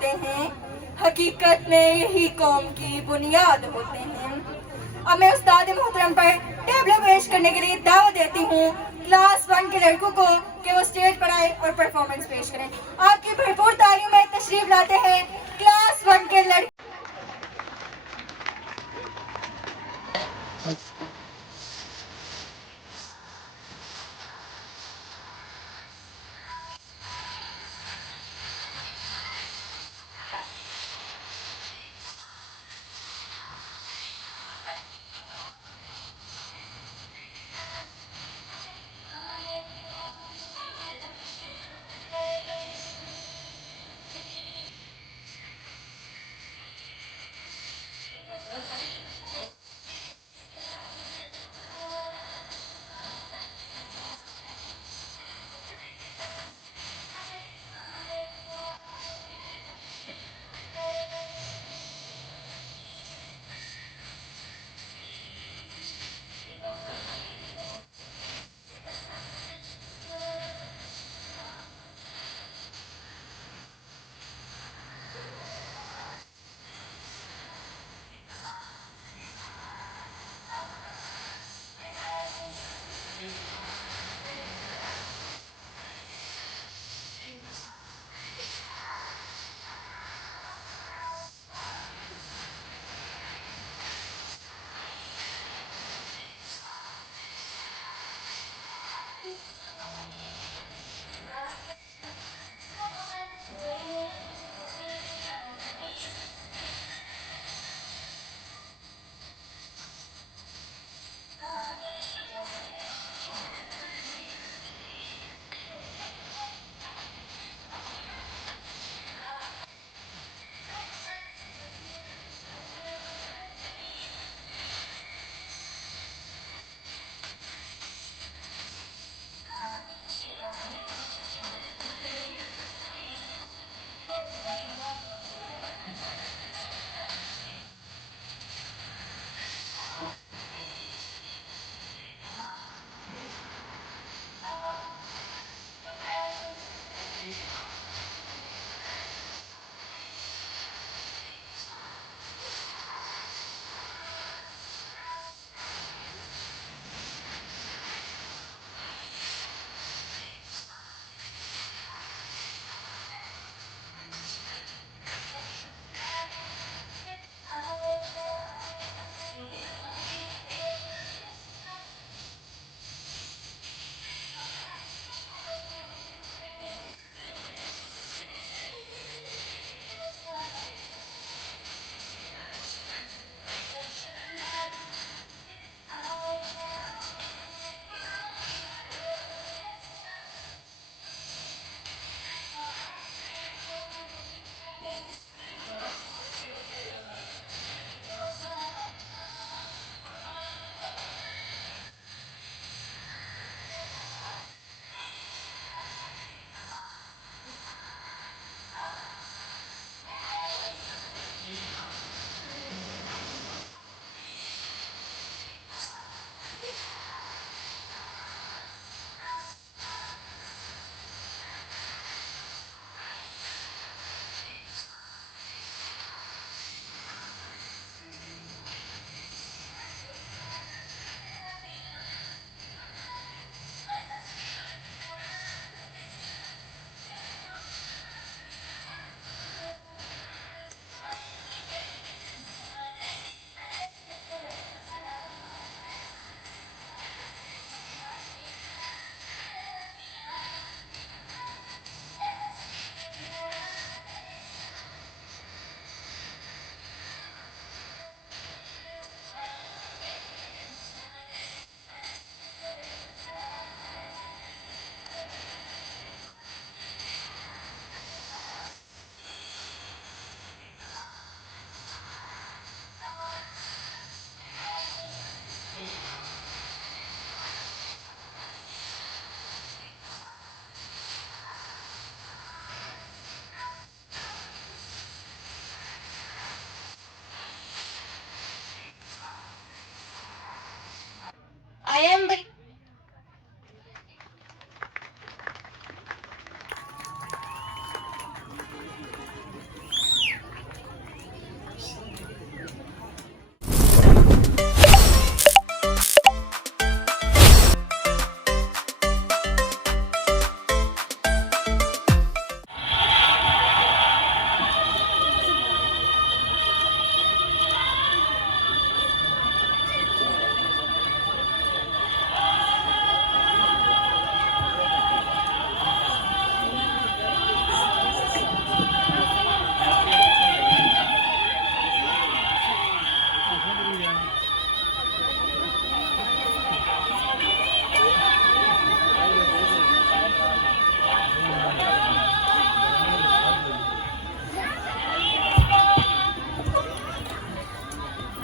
होते हैं, हकीकत में यही कौम की बुनियाद होते हैं। अब मैं उस्ताद मोहतरम पर टेबलें पेश करने के लिए दावत देती हूँ क्लास 1 के लड़कों को कि वो स्टेज पर आए और परफॉर्मेंस पेश करें। आपकी भरपूर तालियों में तशरीफ लाते हैं क्लास 1 के लड़के।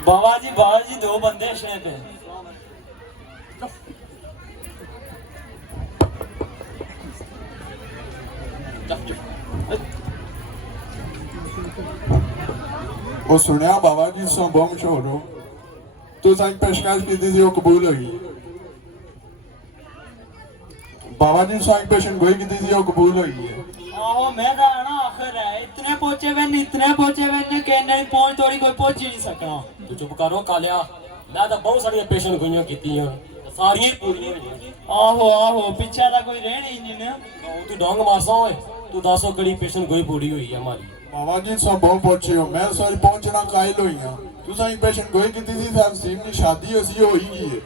बाबा जी 2 बंदे छे पे ਉਹ ਸੁਣਿਆ ਬਾਬਾ ਜੀ ਸੋ ਬਹੁਤ ਮਸ਼ਹੂਰ ਹੋ ਤੁਸੀਂ ਪੇਸ਼ਕਸ਼ ਕੀਤੀ ਸੀ ਉਹ ਕਬੂਲ ਹੋਈ बाबा जी सो पेशेंट गोई की थी कबूल हुई है आहो मैं तो ना आखिर है इतने पहुंचे मैंने कहने पहुंच थोड़ी कोई पहुंच ही नहीं सका तू चुप करो कालिया मैं तो बहुत सारी पेशेंट गोइयां कीती हैं सारियां पूरी आहो आहो पीछे दा कोई रहने ही नहीं ना तू डोंग मारसा होए तू 10 कड़ी पेशेंट गोई पूरी हुई है हमारी बाबा जी सो बहुत पहुंचे हो मैं सारी पहुंचना कायल हुई हां तुसा पेशेंट गोई की थी सर सीम की शादी होसी होई गई है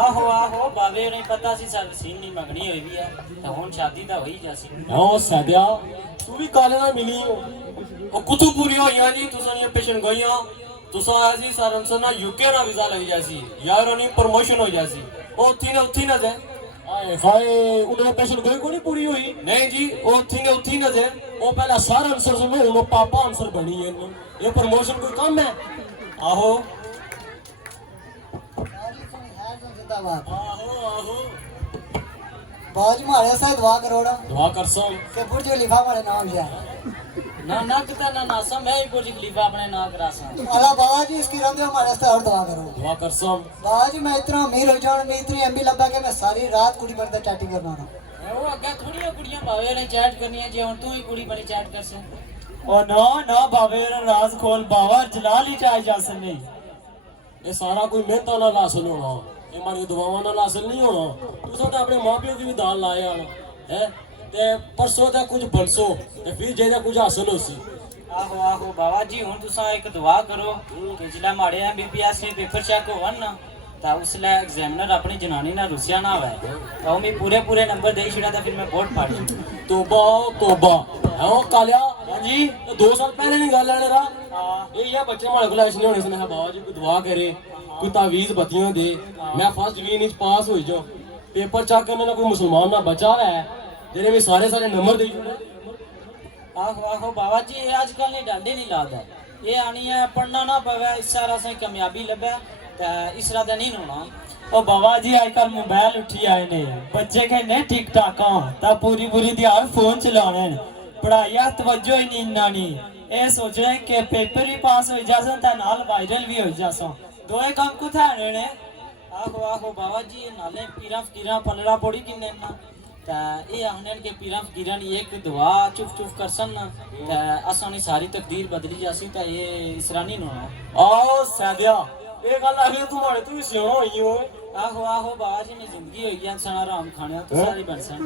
आहो आहो बाबे नहीं पता सी सर्विसिंग नहीं मंगनी हुई भी है तो हुन शादी तो होई जासी ओ सदिया तू भी काले ना मिली हो ओ कुतु पूरी होई जी तुसा ने पेशेंट गोइयां तुसा आजी सरन ना यूके ना वीजा लग जासी यार ओनी प्रमोशन हो जासी ओ उठी ना जे आए हाय उधर पेशेंट गोई को नहीं पूरी हुई नहीं जी ओ उठी ना जे ओ पहला सारा आंसर सुनो वो पापा आंसर बनी है ये प्रमोशन कोई काम है आहो बाज मारे साथ दुआ करोड़ा दुआ कर सो के बुर्ज खलीफा हमारे नाम लिया ना नकता ना नासा मैं ही बुर्ज खलीफा अपने नाम करासा अल्लाह बाबा जी इसकी रंग हमारे वास्ते और दुआ करो दुआ कर सो बाबा जी मैं इतना अमीर हो जाऊं मैं इतनी एमबी लब्बा के मैं सारी रात कुड़ी बनते चैटिंग करना ना वो अगे थोड़ी कुड़ियां बावे ने चैट करनी है जे हुन तू ही कुड़ी बनी चैट कर से ओ ना बाबे राज खोल बाबा जलाल ही चाहे जासन नहीं ये सारा कोई मेहनत ना हासिल होना ये हमारी दुआवां ना हासिल नहीं होना तुसा तो अपने मां प्यो की भी दाल लाए हैं ते परसों तक कुछ बनसो ते फिर जेदा कुछ हासिल होसी आहो आहो बाबा जी हुन तुसा एक दुआ करो कि जिला माड़े एमबीबीएस ने पेपर चेक होवन ना ता उसले एग्जामिनर अपनी जनानी ना रुसिया ना होवे तो मैं पूरे नंबर दे छड़ा था फिर मैं बोर्ड पाड़ तौबा ओ कालिया हां जी 2 साल पहले नहीं गल आने रहा ये बच्चे हमारे को ऐसे नहीं होने से बाबा जी कोई दुआ करे कोई तावीज बत्तियां दे मैं फर्स्ट डिवीजन में पास हो जाओ पेपर चेक करने ना कोई मुसलमान ना बचा है जेने भी सारे नंबर दे आहो आहो बाबा जी ये आजकल ने डांडे नहीं लादा ये आनी है पढ़ना ना पवे इस सारा से कामयाबी लबे ता इसरा दा नहीं होना ओ बाबा जी आजकल मोबाइल उठी आए ने बच्चे कहने टिकटॉक ता पूरी दिहाड़ फोन चलाने पढ़ाई तवज्जो ही नहीं नानी ए सोच रहे कि पेपर भी पास हो जासन ता नाल वायरल भी हो जासन दोए काम कुथा रहने आहो आहो बाबा जी नाले पीरा फकीरा पलड़ा पड़ी किन्ने ना ता ये आखने के पीरा फकीरा ने एक दुआ चुप करसन ना ता आसानी सारी तकदीर बदली जासी ता ये इसरा नहीं होना आओ सदिया ये गल आखिर तुम्हारे तू भी सियाणो होई हो आहो आहो बाबा जी ने जिंदगी होई है सना आराम खाने तो सारी बनसन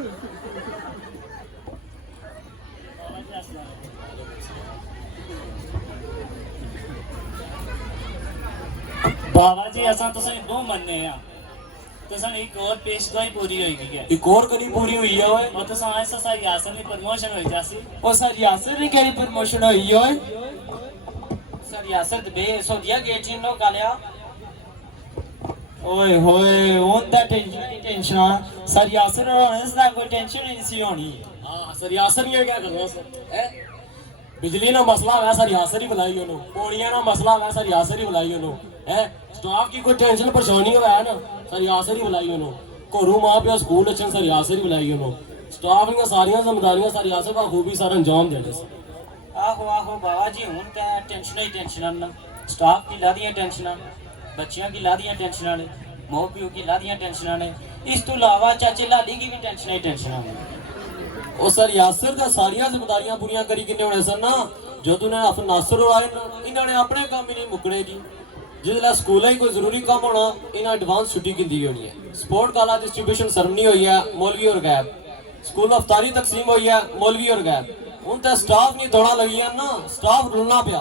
बाबा जी ऐसा तो सही दो मनने हैं तो सन एक और पेशगाही पूरी होगी क्या एक और करी पूरी हुई है ओए और तो सन ऐसा सर यासर में प्रमोशन हो जासी और सर यासर ने क्या प्रमोशन हुई है सर यासर दे सऊदीया गेट इन लोग कालिया ओए होए उन दा टेंशन सर यासर होने से कोई टेंशन नहीं सी होनी हां सर यासर ये क्या करना सर बिजली ना मसला है सर यासर ही बुलाई उन्हों पौड़ियां ना मसला है सर यासर ही बुलाई उन्हों स्टाफ की कोई टेंशन परेशानी हो है ना सर यासर ही बुलाई उन्हों घरों मां प्यो स्कूल अच्छे सर यासर ही बुलाई उन्हों स्टाफ दी सारियां जिम्मेदारियां सर यासर का खूबी सारा अंजाम देने आहो आहो बाबा जी हुन ते टेंशन ही टेंशन ना स्टाफ की लादियां टेंशन बच्चियों की लादियां टेंशन ने मां प्यो की लादियां टेंशन ने इस तो अलावा चाचे लाली की भी टेंशन ही टेंशन है ओ सर यासर दा सारियां जिम्मेदारियां पूरियां करी किन्ने होने सर ना जदों ने अफ नासर आए इन्हां ने अपने काम ही नहीं मुकने जी जिसलै स्कूल ही कोई जरूरी काम होना इन्हां एडवांस छुट्टी गिंदी होनी है स्पोर्ट काला डिस्ट्रीब्यूशन सरमनी हुई है मौलवी और गैब स्कूल अफ्तारी तकसीम हुई है मौलवी और गैब हुन ते स्टाफ नहीं दौड़ा लगी है ना स्टाफ रुलना पिया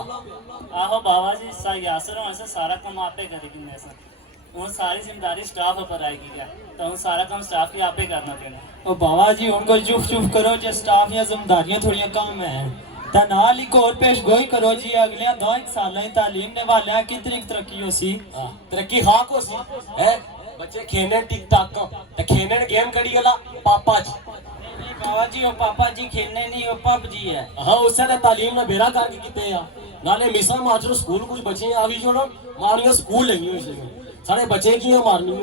आहो बाबा जी सर यासर होने से सारा काम आपे करी किन्ने सर उन सारी जिम्मेदारी स्टाफ पर आएगी क्या तो उन सारा काम स्टाफ ही आपे करना देना ओ बाबा जी उनको चुप करो जो स्टाफ या जिम्मेदारियां थोड़ियां कम है ता नाल ही और पेश गोई करो जी अगले 2 साल की तालीम ने वाले कितनी तरक्की होसी तरक्की हाक होसी है बच्चे खेने टिक टाक ते खेने गेम कड़ी गला पापा जी नहीं बाबा जी ओ पापा जी खेलने नहीं ओ पब जी है हां उससे ते तालीम ने बेड़ा करके किते आ नाले मिसा मास्टर स्कूल कुछ बच्चे आ गई जो ना मारियां स्कूल लगी हुई सारे बच्चे की मारनी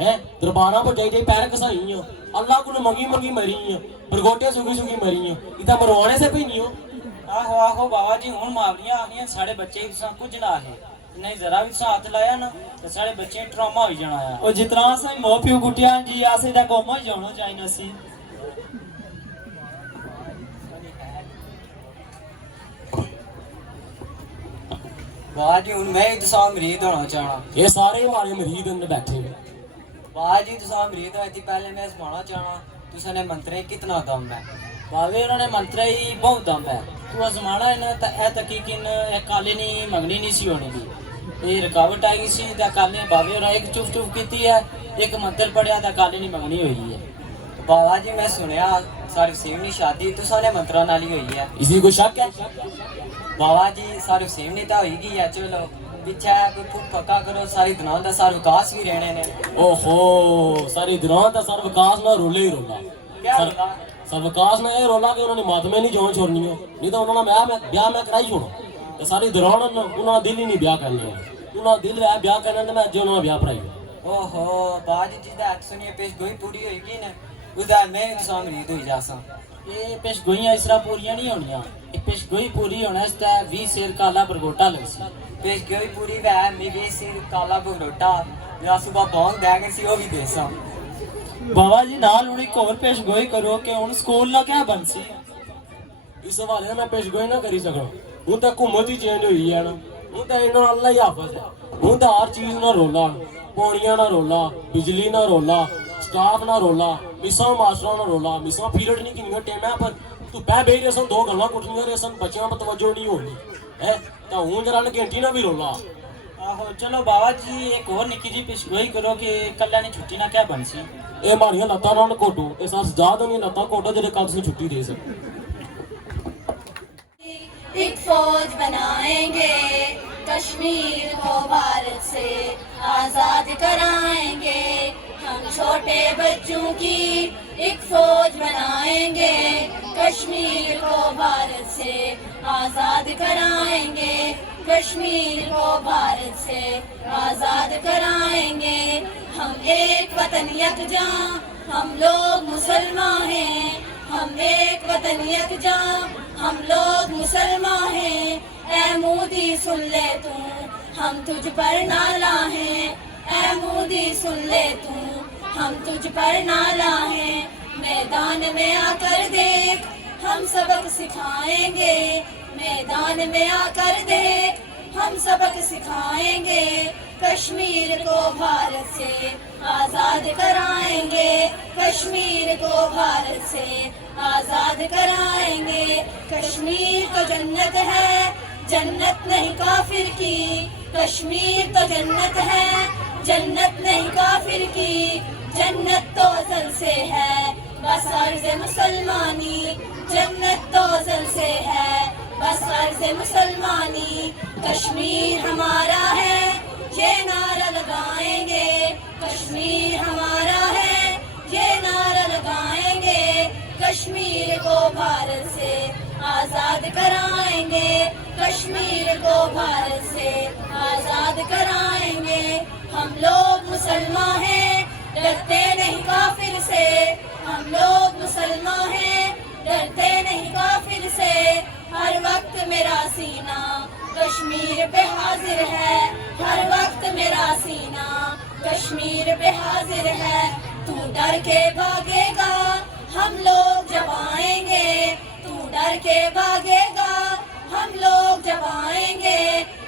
है दरबारा पर जाई पैर घसाई अल्लाह को मंगी मंगी मरी बरगोटे सुगी सुगी मरी इतना मरवाने से भी नहीं हो। आहो आहो बाबा जी हुन मावरियां आखियां साढ़े बच्चे ही तुसां कुछ ना है नहीं जरा भी तुसां हाथ लाया ना तो साढ़े बच्चे ट्रामा हो जाना है और जितना से मोह पियो गुटिया जी आसे दा कोमा जानो चाहिए सी। बाबा जी हुन मैं तुसां मरीद होना चाहना। ये सारे हमारे मरीद अंदर बैठे हुए। बाबा जी तुसां मरीद होए थी पहले मैं सुनाना चाहना तुसां ने मंत्रे कितना दम है। बावे उन्होंने मंत्र ही बहुत दम है तू अजमाना है ना तो ए तकीकिन एक काले नहीं मंगनी नहीं सी होनी दी ये रुकावट आई सी ता काले बावे और एक चुप चुप कीती है एक मंत्र पढ़िया ता काले नहीं मंगनी हुई है। बाबा जी मैं सुनया सारी सेवनी शादी तुसां ने मंत्रा नाल ही हुई है। इसी को शक है? बाबा जी सारी सेवनी तो होगी है चलो पीछे कोई फुक पक्का करो सारी दुनिया का सारा विकास भी रहने ने। ओहो सारी दुनिया का सारा विकास ना रोले ही रोला क्या रोला? सर्वकाश ने ये रोला कि उन्होंने मातमे नहीं जोन छोड़नी हो नहीं तो उन्होंने ब्याह मैं कराई छोड़ो तो सारी दौरान उन्होंने दिल ही नहीं ब्याह करने उन्होंने दिल है ब्याह करने तो मैं अज उन्होंने ब्याह पढ़ाई। ओहो बाबा जी जिदा सुनिए पेश गोई पूरी होगी ना उदा मैं तुसां मरीद होई जासा। ये पेशगोइयां इस तरह पूरियां नहीं होनियां ये पेशगोई पूरी होना इसका 20 शेर काला बरगोटा लगसी पेश गोई पूरी वै मेरे सिर काला बगरोटा या सुबह बॉन्ग देंगे सी वो भी देसा। बाबा जी नाल उड़ी कोर पेश गोई करो कि हुन स्कूल ना क्या बनसी इस हवाले मैं पेश गोई ना करी सकूं हूं तो हुकूमत ही चेंज हुई है ना हूं तो इन्होंने अल्लाह ही हाफिज है हूं तो हर चीज ना रोला पौड़ियां ना रोला बिजली ना रोला स्टाफ ना रोला मिसां मास्टरां ना रोला मिसां पीरियड नहीं किन्नियां टाइम पर तू बह बेही रेसन दो गल्लां कुटियां रेसन बच्चों पर तवज्जो नहीं होनी है तो हूं जरा घंटी ना भी रोला। आहो चलो बाबा जी एक और निकी जी पेशगोई करो कि कल्ला ने छुट्टी ना क्या बनसी ये मारियां लत्तां ना कोटो ये साथ सजाद होनी लत्तां कोटो जेडे कल से छुट्टी दे सके। एक फौज बनाएंगे कश्मीर को भारत से आजाद कराएंगे हम छोटे बच्चों की एक फौज बनाएंगे कश्मीर को भारत से आजाद कराएंगे कश्मीर को भारत से आजाद कराएंगे हम एक वतन यकजा हम लोग मुसलमान हैं हम एक वतन यकजा हम लोग मुसलमान हैं ऐ मोदी सुन ले तू हम तुझ पर नाला हैं ऐ मोदी सुन ले तू हम तुझ पर नाला हैं मैदान में आकर देख हम सबक सिखाएंगे मैदान में आकर देख हम सबक सिखाएंगे कश्मीर को भारत से आजाद कराएंगे कश्मीर को भारत से आजाद कराएंगे कश्मीर तो जन्नत है जन्नत नहीं काफिर की कश्मीर तो जन्नत है जन्नत नहीं काफिर की जन्नत तो अज़ल से है बस अर्ज़ मुसलमानी जन्नत तो अज़ल से है बस अर्ज़ मुसलमानी कश्मीर हमारा है ये नारा लगाएंगे कश्मीर हमारा है ये नारा लगाएंगे कश्मीर को भारत से आजाद कराएंगे कश्मीर को भारत से आजाद कराएंगे हम लोग मुसलमान हैं डरते नहीं काफिर से हम लोग मुसलमान हैं डरते नहीं काफिर से हर वक्त मेरा सीना कश्मीर पे हाजिर है हर वक्त मेरा सीना कश्मीर पे हाजिर है तू डर के भागेगा हम लोग जब आएंगे तू डर के भागेगा हम लोग जब आएंगे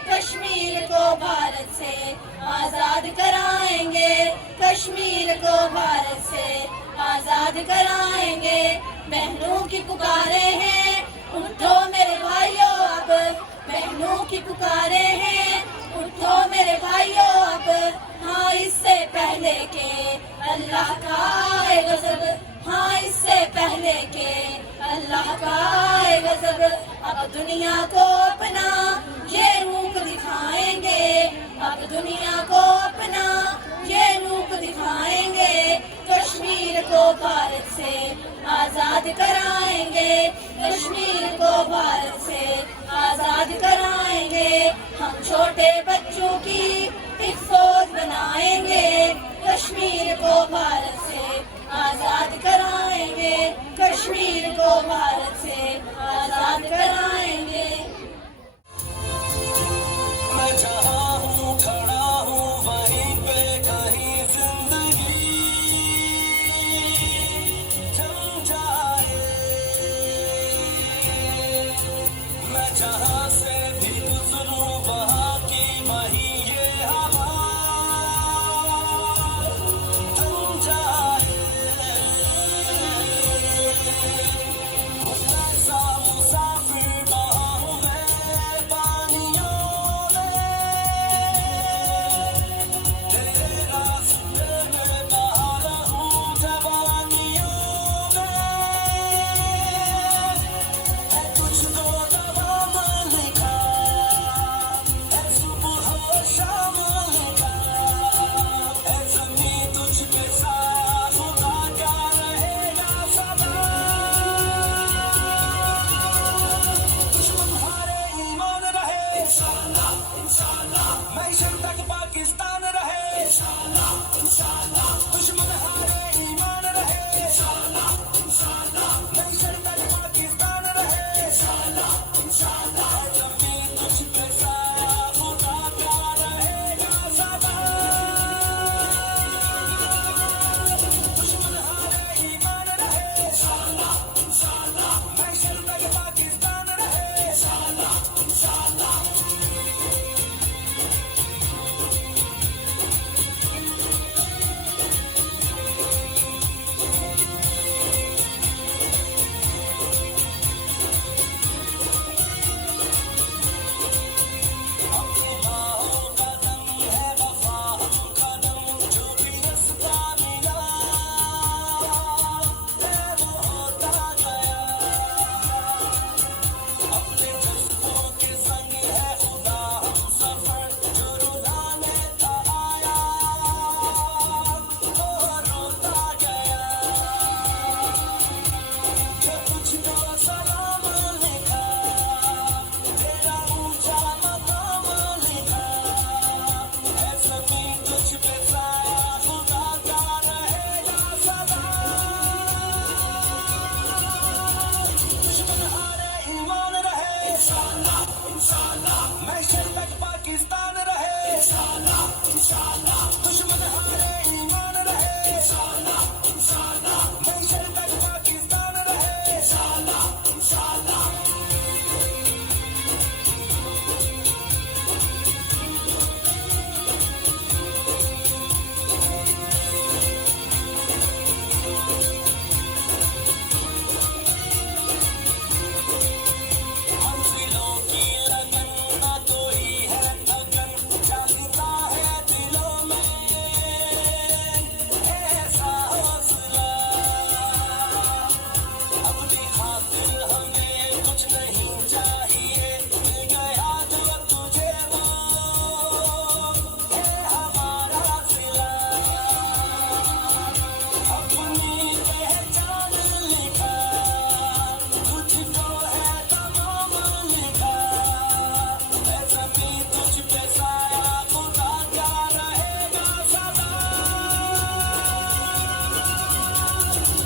कश्मीर को भारत से आजाद कराएंगे कश्मीर को भारत से आजाद कराएंगे बहनों की पुकारे हैं उठो मेरे भाइयों अब बहनों की पुकारे हैं उठो मेरे भाइयों अब हाँ इससे पहले के अल्लाह का आए गज़ब हाँ इससे पहले के अल्लाह का आए गज़ब अब दुनिया को अपना ये रूप दिखाएंगे अब दुनिया को अपना ये रूप दिखाएंगे कश्मीर को भारत से आजाद कराएंगे कश्मीर को भारत से आजाद कराएंगे हम छोटे बच्चों की एक फौज बनाएंगे, कश्मीर को भारत से आजाद कराएंगे, कश्मीर को भारत से आजाद कराएंगे। मैं जहाँ हूँ खड़ा हूँ वहीं पे कहीं जिंदगी जम जाए, मैं जहाँ से भी गुजरूँ वहाँ की वही ये हवा थम जाए। ऐसा मुसाफिर रहा हूँ मैं पानियों में, तेरे रास्ते में बहा रहूँ जवानियों में, है तुझको दवाम लिखा, है सुबह और शाम लिखा, है ज़मीं तुझ पे साया खुदा का रहेगा सदा। दुश्मन हारे ईमान रहे इंशाअल्लाह इंशाअल्लाह, मैशर तक पाकिस्तान रहे इंशाअल्लाह इंशाअल्लाह, दुश्मन हारे ईमान रहे इंशाअल्लाह इंशाअल्लाह, मैशर तक पाकिस्तान रहे इंशाअल्लाह इंशाअल्लाह, ज़मीं तुझ पे साया खुदा का रहेगा सदा। दुश्मन हारे ईमान रहे इंशाअल्लाह इंशाअल्लाह, मैशर तक पाकिस्तान रहे इंशाअल्लाह इंशाअल्लाह। अपनी बाहों का दम है वफा हम कदम, जो भी रास्ता मिला है वो होता गया, अपने जज्बों के संग है खुदा हम सफर, जो रुलाने था आया वो रोता गया, कि तुझको सलाम लिखा, तेरा ऊंचा मकाम लिखा, है ज़मीं तुझ पे साया खुदा का रहेगा सदा। दुश्मन हारे ईमान रहे इंशाअल्लाह इंशाअल्लाह, मैशर तक पाकिस्तान रहे इंशाअल्लाह इंशाअल्लाह, दुश्मन हारे ईमान रहे इंशाअल्लाह इंशाअल्लाह, मैशर तक पाकिस्तान रहे इंशाअल्लाह इंशाअल्लाह। मंजिलों की लगन ना कोई है थकन, जागता है दिलों में ऐसा हौसला, अपनी खातिर हमें कुछ नहीं चाहिए, मिल गया जो तुझे वो है हमारा सिला, अपनी पहचान लिखा, तुझको है तमाम लिखा, है ज़मीं तुझ पे साया खुदा का रहेगा सदा।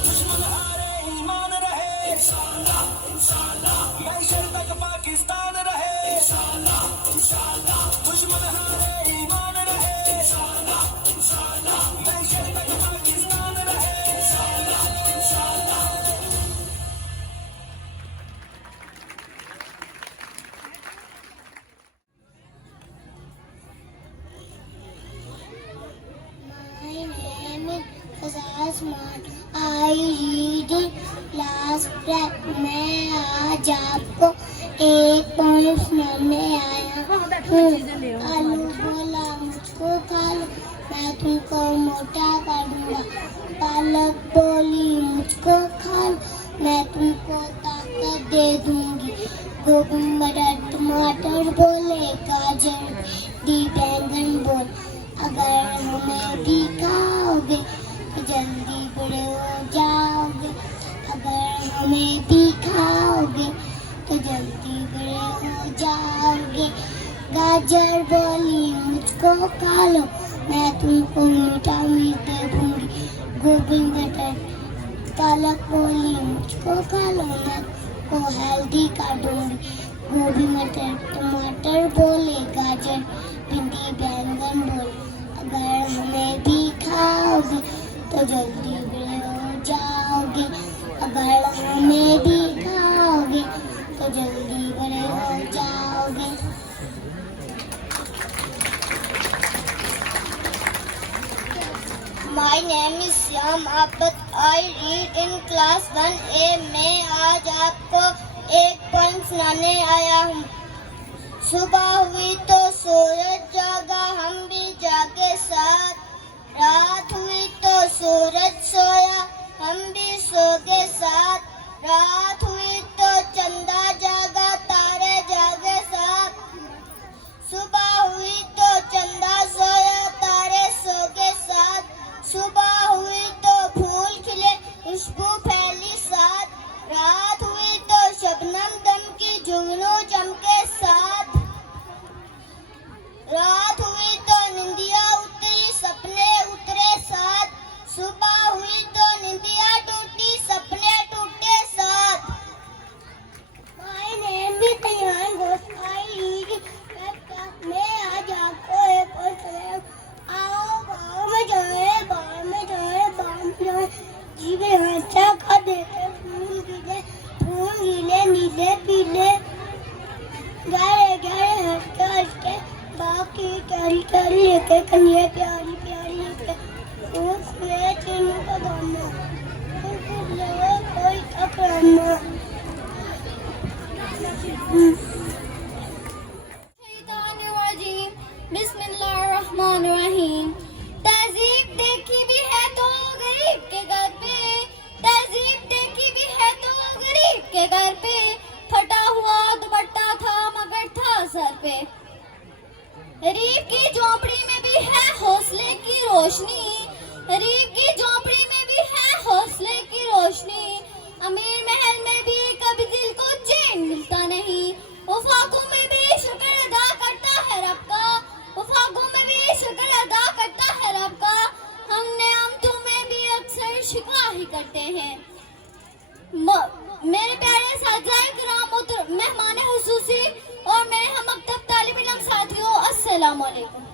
दुश्मन हारे ईमान रहे इंशाअल्लाह इंशाअल्लाह, मैशर तक पाकिस्तान रहे इंशाअल्लाह इंशाअल्लाह, दुश्मन हारे ईमान रहे इंशाअल्लाह इंशाअल्लाह, मैशर तक पाकिस्तान रहे इंशाअल्लाह इंशाअल्लाह। My name is Fazal Smart. I read in class prep. मैं आज आपको एक पोएम सुनाने आया हूँ। आलू बोला मुझको खा लो, मैं तुमको मोटा कर दूंगा। पालक बोली मुझको खा लो, मैं तुमको ताकत दे दूंगी। गोभी मटर टमाटर बोले, गाजर दी बैंगन बोल, अगर हमें भी खाओगे तो जल्दी बड़े हो जाओगे। अगर हमें भी खाओगे तो जल्दी बड़े हो जाओगे। गाजर बोली मुझको खा लो, मैं तुमको मीठा मीठे दूंगी। गोभी मटर पालक बोली मुझको खा लो, मैं तुमको हेल्दी का दूंगी। गोभी मटर टमाटर बोले गाजर भिंडी बैंगन बोले, अगर हमें भी खाओगे तो जल्दी बड़े हो जाओगे। अगर हमें भी खाओगे तो जल्दी बड़े हो जाओगे। My name is Syam Abbas. I read in class 1A. मैं आज आपको एक पोएम सुनाने आया हूँ। सुबह हुई तो सूरज जागा, हम भी जागे साथ। रात हुई तो सूरज सोया, हम भी सो गए साथ। रात हुई तो चंदा जागा, तारे जागे साथ। सुबह हुई तो चंदा सोया, तारे सो गए साथ। सुबह हुई तो फूल खिले, खुशबू फैली साथ। रात हुई तो शबनम दमकी, जुगनू चमके साथ। रात हुई तो निंदिया उतरी, सपने उतरे साथ। सुबह हुई तो निंदिया टूटी, सपने टूटे साथ। My name is Tayyan Ghosh. I read मैं आज आपको एक और सुनाऊं। आओ गाँव में जाए, बाहर में जाए, बाहर में जाए, जीवे हंसा खा देते फूल गीले नीले पीले। गारे गारे हंसते हंसते बाकी टारी टारी लेके कन्या प्यारी प्यारी लेके उसमें चीनों का दाना कोई टकराना। बिस्मिल्लाहिर्रहमानिर्रहीम। तहजीब देखी भी है तो गरीब के घर पे, तहजीब देखी भी है तो गरीब के घर पे। फटा हुआ दुपट्टा था मगर था सर पे। गरीब की झोपड़ी में भी है हौसले की रोशनी, गरीब की झोपड़ी में भी है हौसले की रोशनी। अमीर महल में भी कभी दिल को चैन मिलता नहीं, वफाकों में भी शुक्र अदा करता है रब का, वफाकों में भी शुक्र अदा करता है रब का। हमने हम तुम्हें भी अक्सर शिकवा ही करते हैं। मेरे प्यारे साथियों किराम मेहमान हुसूसी और मेरे हम मकतब तालिब इल्म साथियों, अस्सलाम वालेकुम।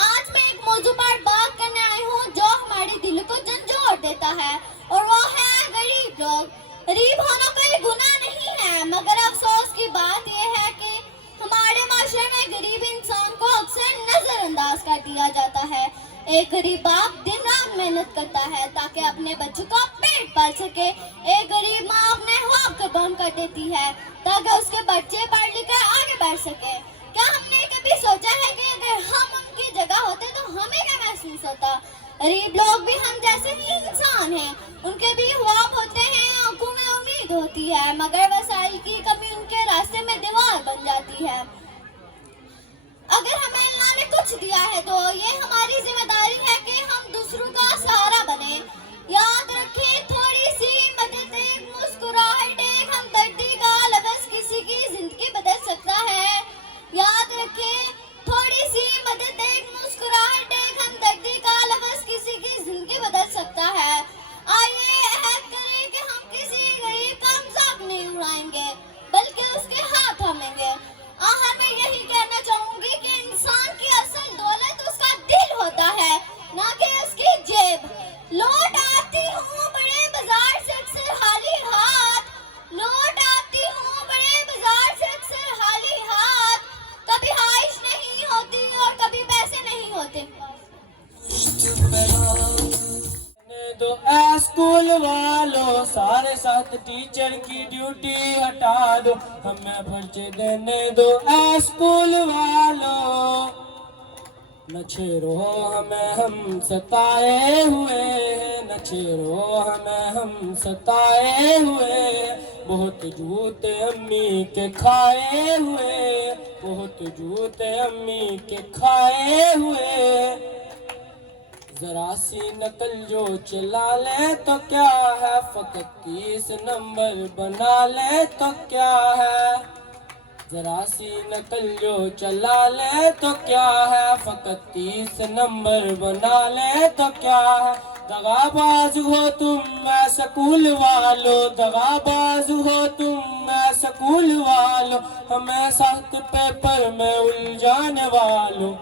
आज मैं एक मौजू पर बात करने आई हूँ जो हमारे दिल को झंझोड़ देता है, और वो है गरीब लोग। गरीब होना कोई गुनाह नहीं है, मगर अफसोस की बात यह है कि हमारे माशरे में गरीब इंसान को अक्सर नजरअंदाज कर दिया जाता है। एक गरीब बाप दिन रात मेहनत करता है ताकि अपने बच्चों का पेट पाल सके। एक गरीब माँ अपने ख्वाब कुर्बान कर देती है ताकि उसके बच्चे पढ़ लिख कर आगे बढ़ सके। क्या हमने कभी सोचा है कि अगर हम उनकी जगह होते तो हमें क्या महसूस होता? गरीब लोग भी हम जैसे ही इंसान हैं, उनके भी ख्वाब होते हैं, आंखों में उम्मीद होती है, मगर वसाइल की कमी उनके रास्ते में दीवार बन जाती है। अगर हमें अल्लाह ने कुछ दिया है तो ये हमारी जिम्मेदारी है कि हम दूसरों का सहारा बने। याद रखें, थोड़ी सी मदद, एक मुस्कुराहट, एक हमदर्दी का लफ्ज़ किसी की जिंदगी बदल सकता है। याद रखें, थोड़ी सी मदद, एक मुस्कुराहट, एक हमदर्दी का लफ्ज़ किसी की जिंदगी बदल सकता है। आइए अहद करें कि हम किसी गरीब का मजाक नहीं उड़ाएंगे बल्कि उसके हाथ थामेंगे। आखिर मैं यही कहना चाहूंगी कि इंसान की असल दौलत उसका दिल होता है, ना कि उसकी जेब। लौट आती हूँ बड़े बाजार से अक्सर खाली हाथ, लौट आती हूँ बड़े बाजार से अक्सर खाली हाथ। कभी हाइश नहीं होती और कभी पैसे नहीं होते। दो स्कूल वालों, सारे साथ टीचर की ड्यूटी हटा दो, हमें पर्चे देने दो स्कूल वालों। न छेड़ो हमें हम सताए हुए हैं, न छेड़ो हमें हम सताए हुए। बहुत जूते अम्मी के खाए हुए, बहुत जूते अम्मी के खाए हुए। जरा सी नकल जो चला ले तो क्या है, फकत 30 नंबर बना ले तो क्या है। जरा सी नकल जो चला ले तो क्या है, फकत 30 नंबर बना ले तो क्या है। दगाबाज हो तुम मैं स्कूल वालों, दगाबाज हो तुम मैं स्कूल वालों, हमें सख्त पेपर में उलझाने वालों।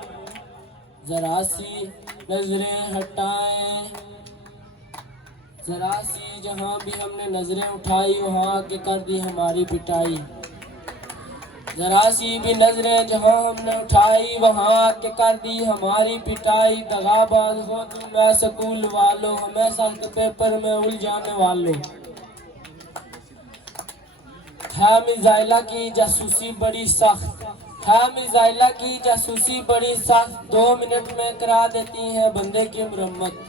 जरा सी नजरें हटाएं, जरा सी जहां भी हमने नजरें उठाई वहां के कर दी हमारी पिटाई। जरा सी भी नजरें जहां हमने उठाई वहां के कर दी हमारी पिटाई। दगाबाज हो तुम मैं स्कूल वालों, हमें सख्त पेपर में उलझाने वालों। है मिसाइला की जासूसी बड़ी सख्त, है मिसाइला की जासूसी बड़ी सख्त, 2 मिनट में करा देती है बंदे की मुरम्मत।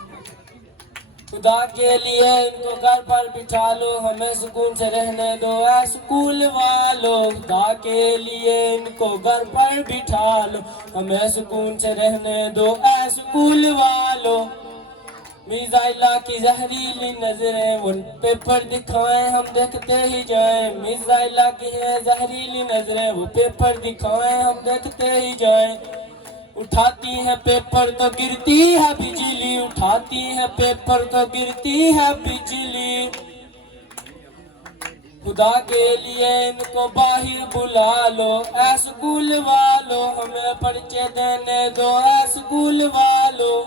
खुदा के लिए इनको घर पर बिठा लो, हमें सुकून से रहने दो ऐ स्कूल वालों। खुदा के लिए इनको घर पर बिठा लो, हमें सुकून से रहने दो ऐ स्कूल वालों। मिसाइला की जहरीली नजरें वो पेपर दिखाएं हम देखते ही जाएं। मिसाइला की है जहरीली नजरें वो पेपर दिखाएं हम देखते ही जाएं। उठाती है पेपर तो गिरती है बिजली, उठाती है पेपर तो गिरती है बिजली। खुदा के लिए इनको बाहर बुला लो ऐ स्कूल वालों, हमें पर्चे देने दो ऐ स्कूल वालों।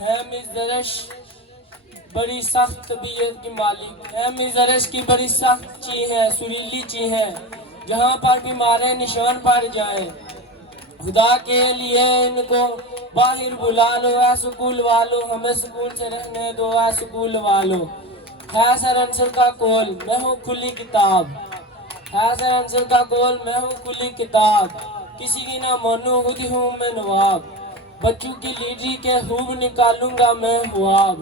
है मिजरश बड़ी सख्त तबीयत की मालिक, है मिजरश की बड़ी सख्त चीज है, सुरीली चीज है, जहाँ पर भी मारे निशान पड़ जाए। खुदा के लिए इनको बाहर बुला लो ऐ स्कूल वालों, हमें सुकून से रहने दो ऐ स्कूल वालों। है सर आंसर का कॉल मैं हूँ खुली किताब, है सर आंसर का कॉल मैं हूँ खुली किताब, किसी की ना मानू खुद हूँ मैं नवाब। बच्चों की लीडरी के खूब निकालूंगा मैं हुआब।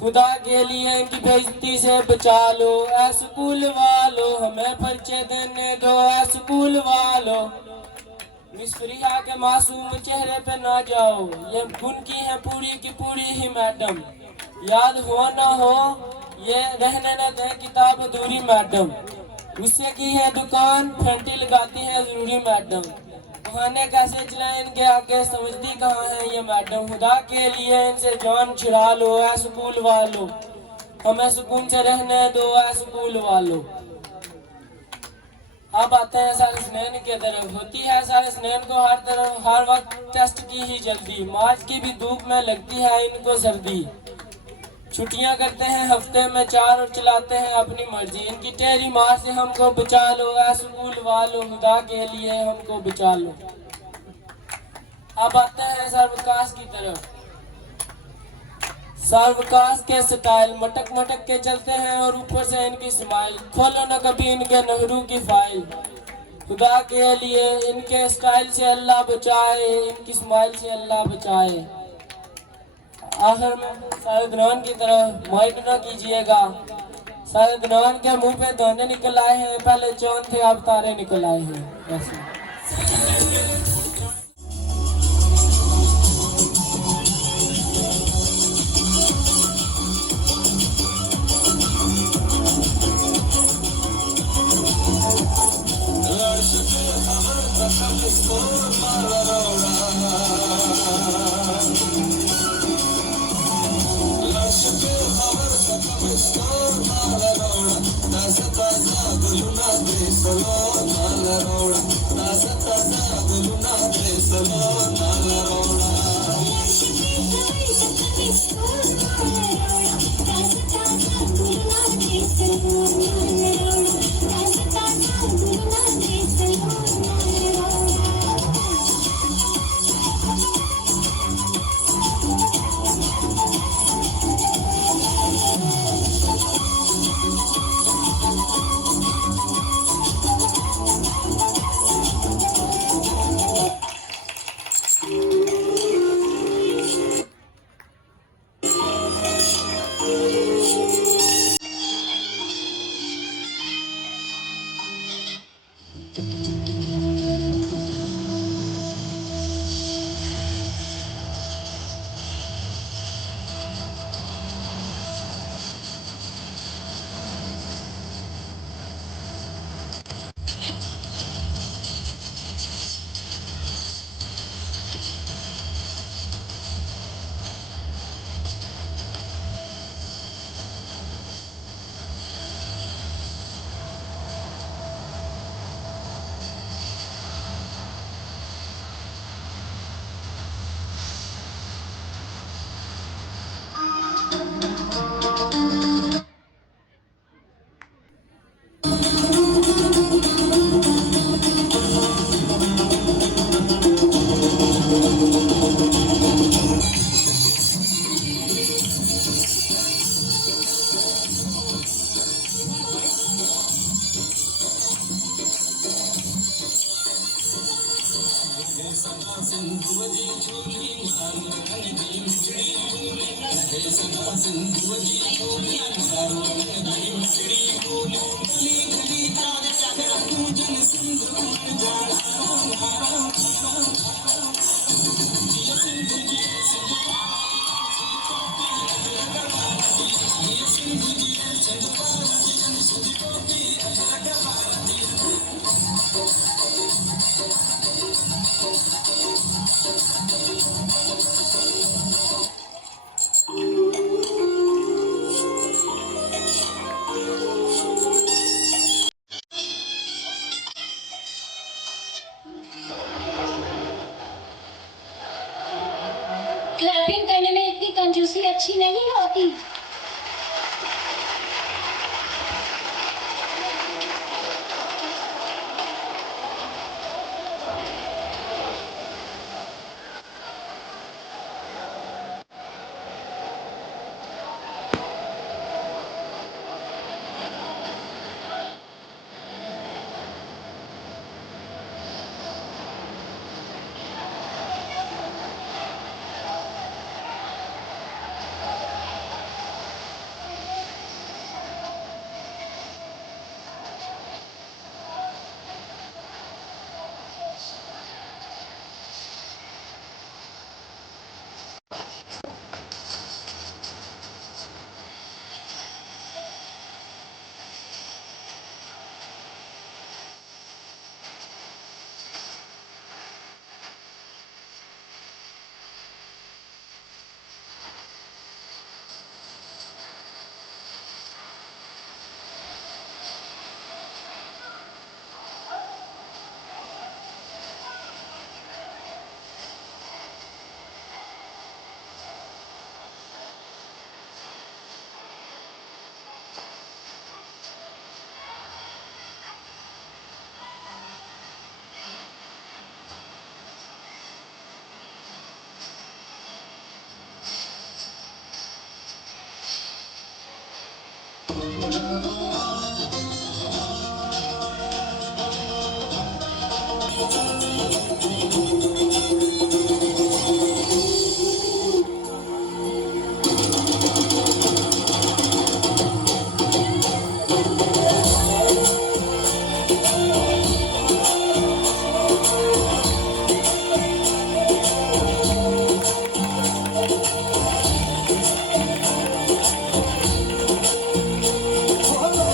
खुदा के लिए इनकी बेइज्जती से बचा लो ऐ स्कूल वालों, हमें पर्चे देने दो ऐ स्कूल वालों। मिसफरिया के मासूम चेहरे पे ना जाओ, ये गुन की है पूरी की पूरी ही मैडम। याद हो ना हो ये रहने न दे किताब अधूरी मैडम, गुस्से की है दुकान फंटी लगाती है जरूरी मैडम। बहाने कैसे चलाएं इनके आगे समझती कहाँ है ये मैडम। खुदा के लिए इनसे जान छुड़ा लो ऐ स्कूल वालों, हमें सुकून से रहने दो ऐ स्कूल वालों। अब आते हैं सारे स्नैन की तरफ। होती है सारे स्नैन को हर तरफ हर वक्त टेस्ट की ही जल्दी, मार्च की भी धूप में लगती है इनको सर्दी। छुट्टियां करते हैं हफ्ते में 4 और चलाते हैं अपनी मर्जी, इनकी टेढ़ी मार से हमको बचा लो ऐ स्कूल वालों, खुदा के लिए हमको बचा लो। अब आते हैं सर्वकाश की तरफ। सर्वकाश के स्टाइल मटक मटक के चलते हैं और ऊपर से इनकी स्माइल, खोलो न कभी इनके नेहरू की फाइल। खुदा के लिए इनके स्टाइल से अल्लाह बचाए, इनकी स्माइल से अल्लाह बचाए। आखिर में सायदनान की तरह माइंड न कीजिएगा, सायदनान के मुंह पे दाने निकल आए हैं, पहले चांद थे अब तारे निकल आए हैं ऐसे। क्लैपिंग करने में इतनी कंजूसी अच्छी नहीं होती। Oh,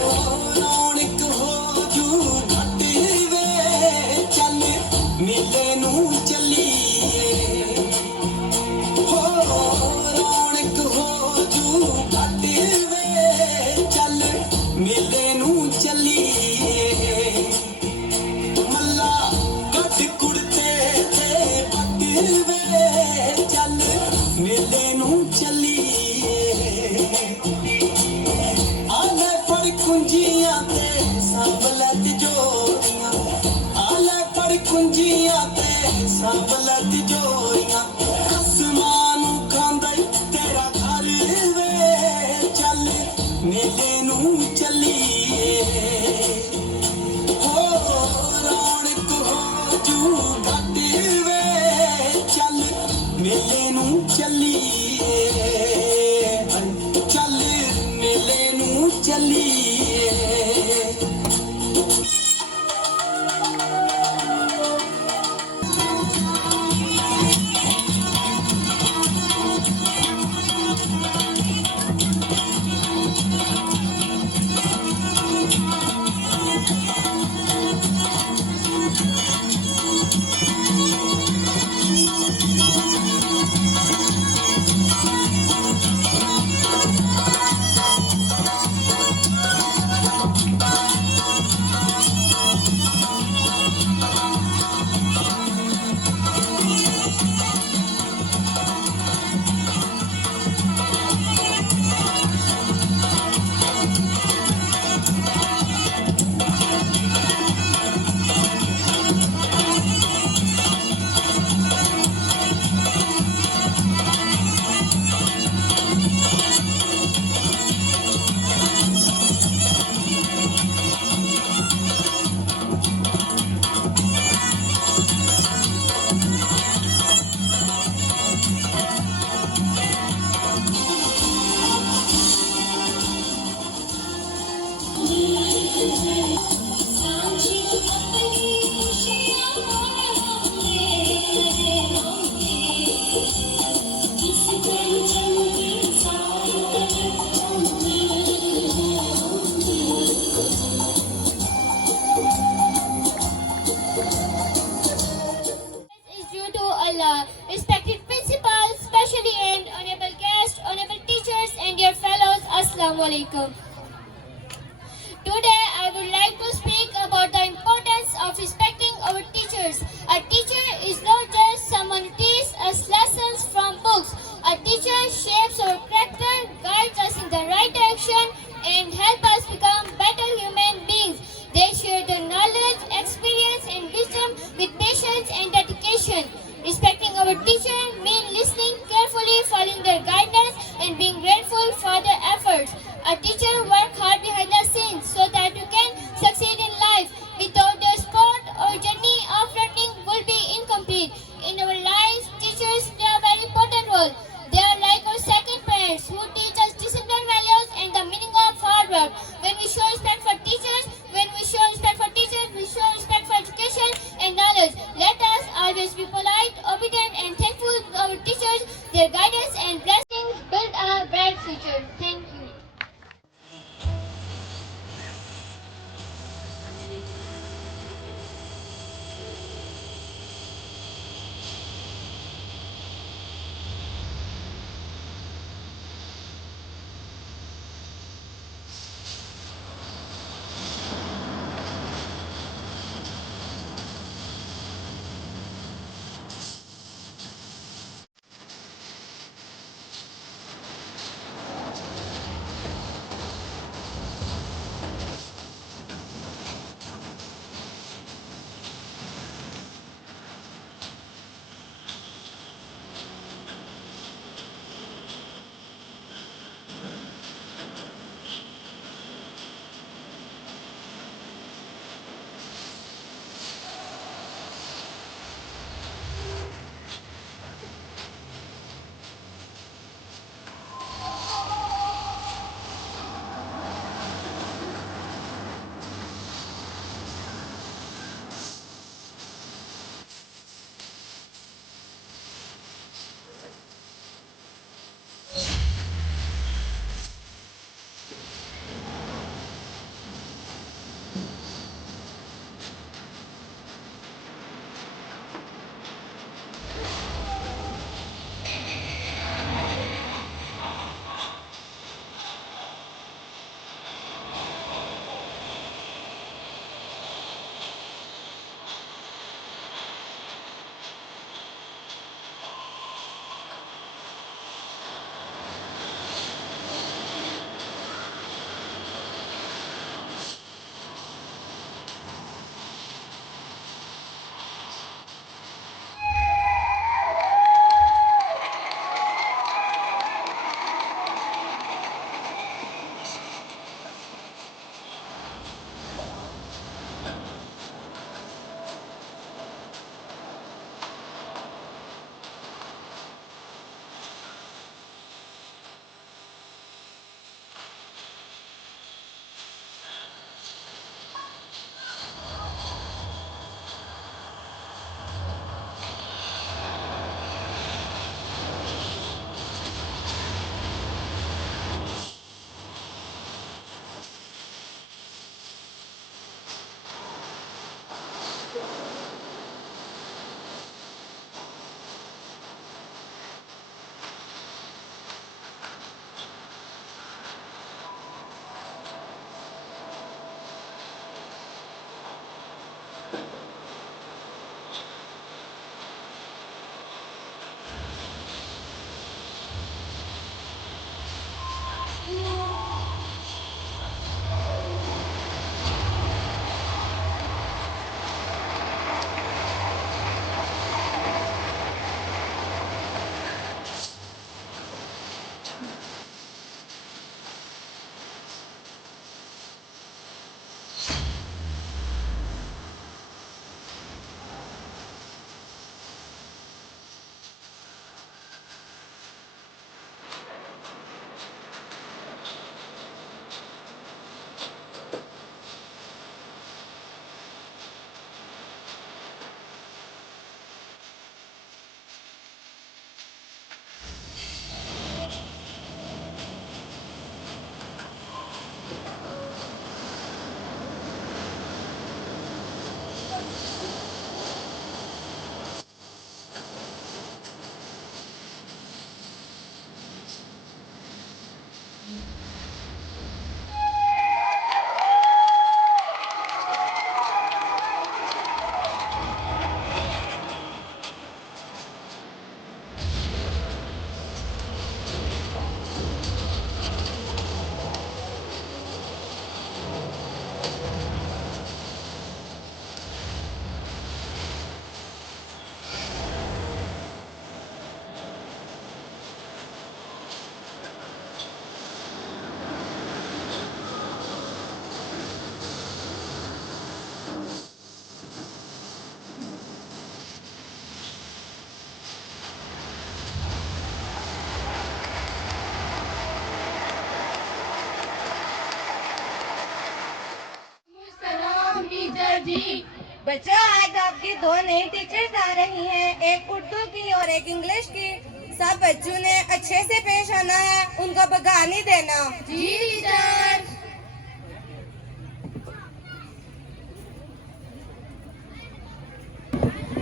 टीचर जी। बच्चों आज आपकी दो नई टीचर्स आ रही हैं, एक उर्दू की और एक इंग्लिश की। सब बच्चों ने अच्छे से पेश आना है, उनको भगा नहीं देना। जी टीचर।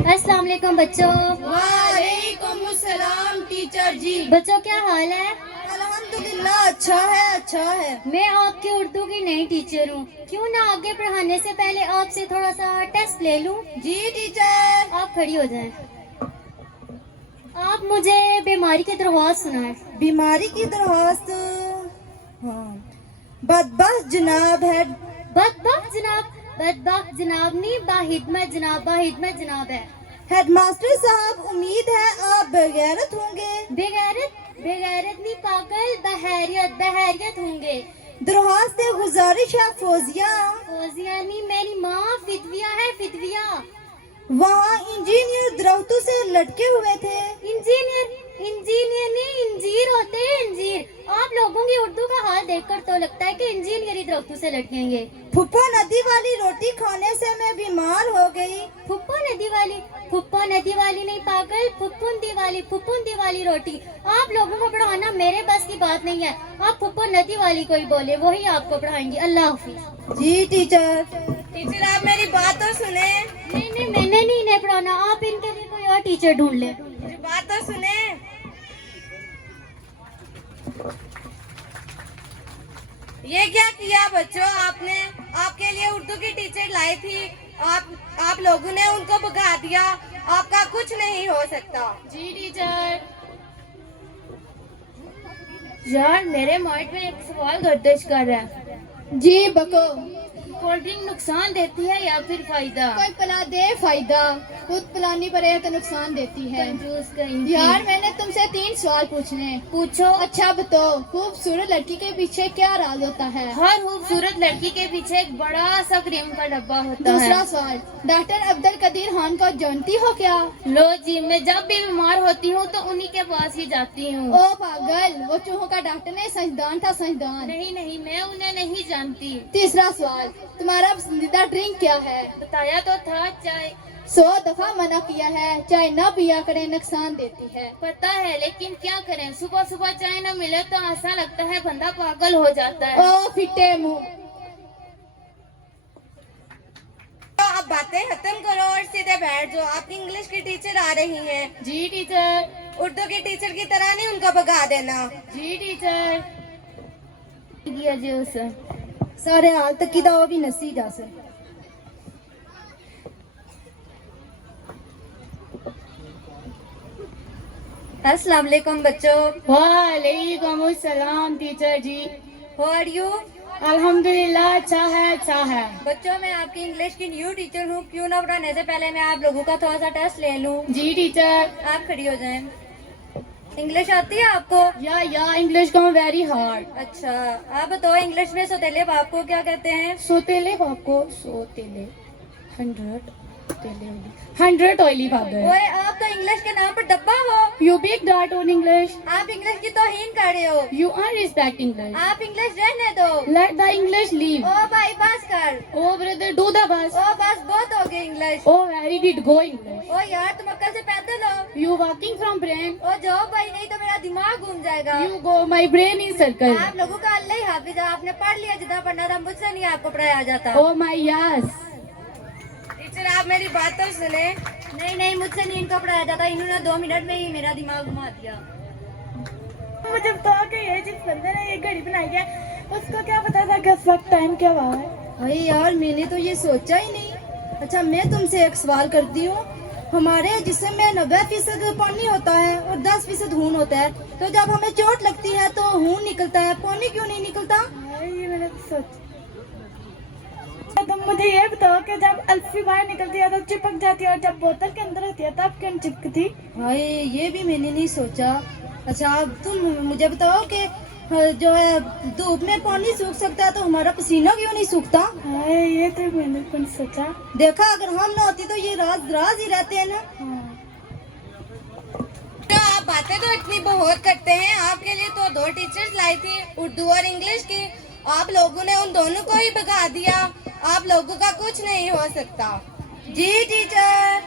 अस्सलाम वालेकुम बच्चों। वालेकुम अस्सलाम टीचर जी। बच्चों क्या हाल है? अल्हम्दुलिल्लाह अच्छा है, अच्छा है। मैं आपकी उर्दू की नई टीचर हूँ, क्यों ना आगे पढ़ाने से पहले आपसे थोड़ा सा टेस्ट ले लूँ? जी टीचर। आप खड़ी हो जाएं। आप मुझे बीमारी की दरख्वास्त सुनाएं। बीमारी की दरख्वास्त? हाँ, बदबख्त जनाब है। बदबख्त जनाब? बदबख्त जनाब नहीं, बाहिदमत जनाब, बाहिदमत जनाब है। हेडमास्टर साहब उम्मीद है आप बेगैरत होंगे। बेगैरत? बेगैरत नहीं पागल, बहैरियत, बहैरियत होंगे। दरख्वास्त है, गुजारिश है फौजिया। फौजिया नहीं, मेरी माँ फिदविया है, फिदविया। वहाँ इंजीनियर दरख्तों से लटके हुए थे। इंजीनियर? इंजीनियर नहीं, इंजीर होते हैं, इंजीर। आप लोगों की उर्दू का हाल देखकर तो लगता है कि इंजीनियर ही दरख्तों से लटकेंगे। फुप्पो नदी वाली रोटी खाने से मैं बीमार हो गई। फुप्पो नदी वाली? फुप्पो नदी वाली नहीं पागल, फुप्पुंदी वाली, फुप्पुंदी वाली रोटी। आप लोगों को पढ़ाना मेरे बस की बात नहीं है। आप फुप्पो नदी वाली कोई बोले, वही आपको पढ़ाएंगी। अल्लाह हाफिज। जी टीचर। टीचर आप मेरी बात तो सुने। नहीं नहीं, मैंने नहीं इन्हें पढ़ाना, आप इनके लिए कोई और टीचर ढूंढ ले। मेरी बात तो सुने। ये क्या किया बच्चों आपने? आपके लिए उर्दू की टीचर लाई थी, आप लोगों ने उनको भगा दिया। आपका कुछ नहीं हो सकता। जी टीचर। यार मेरे माइंड में एक सवाल गर्दिश कर रहा है। जी बको। कोल्ड ड्रिंक नुकसान देती है या फिर फायदा? कोई पिला दे फायदा, खुद पिलानी पड़े तो नुकसान देती है। कंजूस कहीं। यार मैंने तुमसे 3 सवाल पूछने। पूछो। अच्छा बताओ, खूबसूरत लड़की के पीछे क्या राज होता है? हर खूबसूरत लड़की के पीछे एक बड़ा सा क्रीम का डब्बा होता है। दूसरा सवाल, डॉक्टर अब्दुल कदीर खान को जानती हो क्या? लो जी, मैं जब भी बीमार होती हूँ तो उन्हीं के पास ही जाती हूँ। ओ पागल, वो चूहों का डॉक्टर नहीं, साइंसदान था, साइंसदान। नहीं नहीं, मैं उन्हें नहीं जानती। तीसरा सवाल, तुम्हारा पसंदीदा ड्रिंक क्या है? बताया तो था, चाय। 100 दफा मना किया है, चाय ना पिया करें, नुकसान देती है। पता है, लेकिन क्या करें, सुबह सुबह चाय न मिले तो ऐसा लगता है बंदा पागल हो जाता है। ओ फिटे मुंह। तो अब बातें खत्म करो और सीधे बैठ जाओ। आपकी इंग्लिश की टीचर आ रही हैं। जी टीचर। उर्दू की टीचर की तरह नहीं उनको भगा देना। जी टीचर। किया जी उसे सारे हाल तक की दावा भी नसी जा से। अस्सलाम वालेकुम बच्चों। वालेकुम अस्सलाम टीचर जी। How are you? अल्हम्दुलिल्लाह, अच्छा है, अच्छा है। बच्चों मैं आपकी इंग्लिश की न्यू टीचर हूँ, क्यों ना पढ़ाने से पहले मैं आप लोगों का थोड़ा सा टेस्ट ले लूँ? जी टीचर। आप खड़ी हो जाएं। इंग्लिश आती है आपको? या इंग्लिश को वेरी हार्ड। अच्छा, आप बताओ इंग्लिश में सौतेले बाप को क्या कहते हैं? सोतेले बाप को? सोतेले 100 ऑयली फादर। ओए आप तो इंग्लिश के नाम पर डब्बा हो। You big dot on English. आप इंग्लिश की तौहीन कर रहे हो। You are respect English. आप इंग्लिश रहने दो। Let the English leave. ओ भाई बस कर। ओ ब्रदर डू द बस। ओ बस बहुत हो गई इंग्लिश। ओ वेरी डिड गो इंग्लिश। ओ यार तुम अक्ल से पैदल हो। You walking from brain. ओ जाओ भाई, नहीं तो मेरा दिमाग घूम जाएगा। You go my brain in circle. आप लोगों का अल्लाह ही हाफिज है, आपने पढ़ लिया जितना पढ़ना था, मुझसे नहीं आपको पढ़ाया जाता। ओ माई यस। टीचर आप मेरी बात तो सुने। नहीं नहीं, मुझसे नहीं इनको पढ़ाया जाता, इन्होंने 2 मिनट में ही मेरा दिमाग घुमा दिया। मुझे बताओ कि ये जिस बंदे ने ये घड़ी बनाई है उसको क्या पता था कि उस वक्त टाइम क्या हुआ है? अरे यार मैंने तो ये सोचा ही नहीं। अच्छा मैं तुमसे एक सवाल करती हूँ, हमारे जिस्म में 90% पानी होता है और 10% खून होता है, तो जब हमें चोट लगती है तो खून निकलता है, पानी क्यों नहीं निकलता? ये मैंने सोचा। तुम मुझे ये बताओ कि जब अल्फी बाहर निकलती है तो चिपक जाती है और जब बोतल के अंदर होती है तब क्यों चिपकती? हाय ये भी मैंने नहीं सोचा। अच्छा अब तुम मुझे बताओ कि जो है धूप में पानी सूख सकता है तो हमारा पसीना क्यों नहीं सूखता? हाय ये तो मैंने कुछ सोचा। देखा अगर हम ना होती तो ये राज ही रहते हैं ना। तो आप बातें तो इतनी बहुत करते हैं, आपके लिए तो 2 टीचर्स लाई थी, उर्दू और इंग्लिश की। आप लोगों ने उन दोनों को ही भगा दिया। आप लोगों का कुछ नहीं हो सकता। जी टीचर।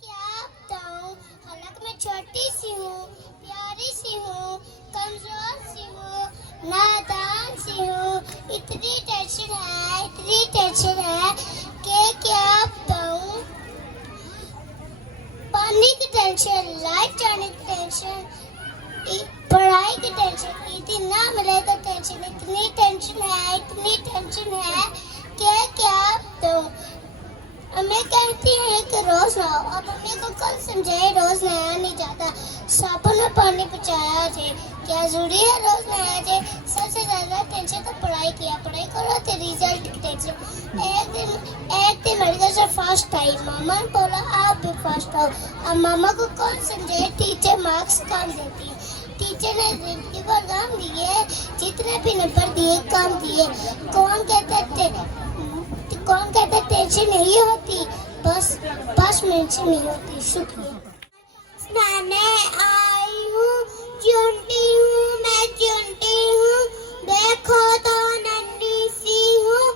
क्या बताऊं, हालांकि मैं छोटी सी हूँ, प्यारी सी हूँ, कमजोर सी हूँ, नादान सी हूँ। इतनी टेंशन है कि क्या बताऊं। पानी की टेंशन, लाइट जाने की टेंशन, पढ़ाई की टेंशन, ईदी ना मिले तो टेंशन। इतनी टेंशन है कि क्या बताऊं। अम्मी कहती है कि रोज नहाओ। अब अम्मी को कल समझाए रोज नहाया नहीं जाता। साबुन में पानी बचाया जाए, क्या जरूरी है रोज नहाया जाए। सबसे ज्यादा टेंशन तो पढ़ाई करो तो रिजल्ट की टेंशन। एक दिन मेरे से फर्स्ट आई, मामा ने बोला आप भी फर्स्ट आओ। अब मामा को कौन समझाए, टीचर मार्क्स कम देती है। टीचर ने जिंदगी भर काम दिए, जितने भी नंबर दिए कम दिए। कौन कहता टेंशन नहीं होती, बस मेंशन नहीं होती। शुक्रिया। स्नाने आई हूँ, चुनती हूँ, मैं चुनती हूँ। देखो तो नन्ही सी हूँ,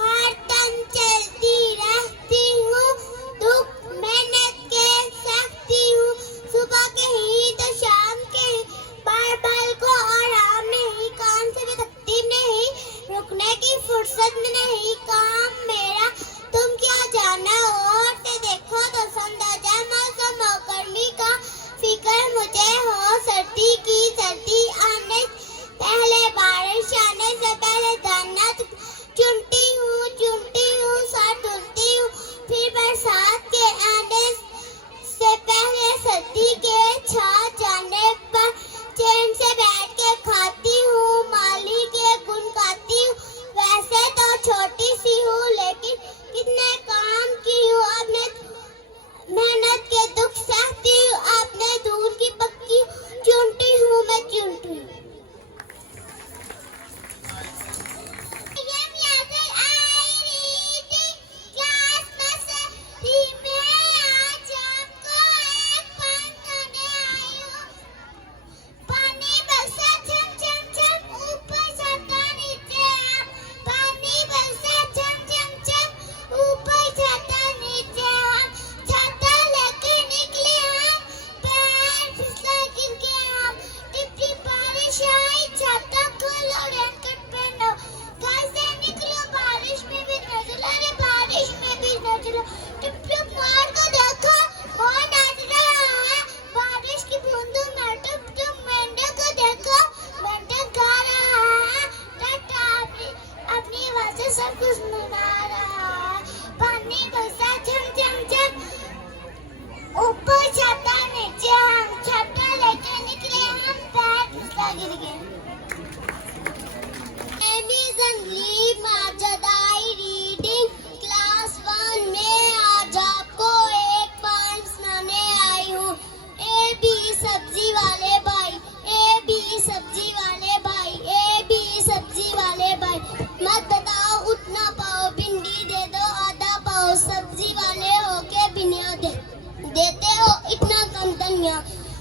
हर दम चलती रहती हूँ। दुख मेहनत के सकती हूँ, सुबह के ही तो शाम के ही। बार को आराम नहीं, काम से भी थकती नहीं, रुकने की फुर्सत में नहीं। काम मेरा तुम क्या जाना, और से देखो तो समझा जाए मौसम और गर्मी का। फिक्र मुझे हो सर्दी की, सर्दी आने पहले, बारिश आने से पहले जन्नत चुनती हूँ, साथ धुलती हूँ। फिर बरसात के आने से पहले सर्दी के छा जाने पर चैन से बैठ के खाती हूँ, माली के गुण गाती हूँ। वैसे तो छोटी सी हूँ, लेकिन कितने काम की हूँ। अपने मेहनत के दुख सहती हूँ, अपने दूर की पक्की चुनती हूँ, मैं चुनती हूँ।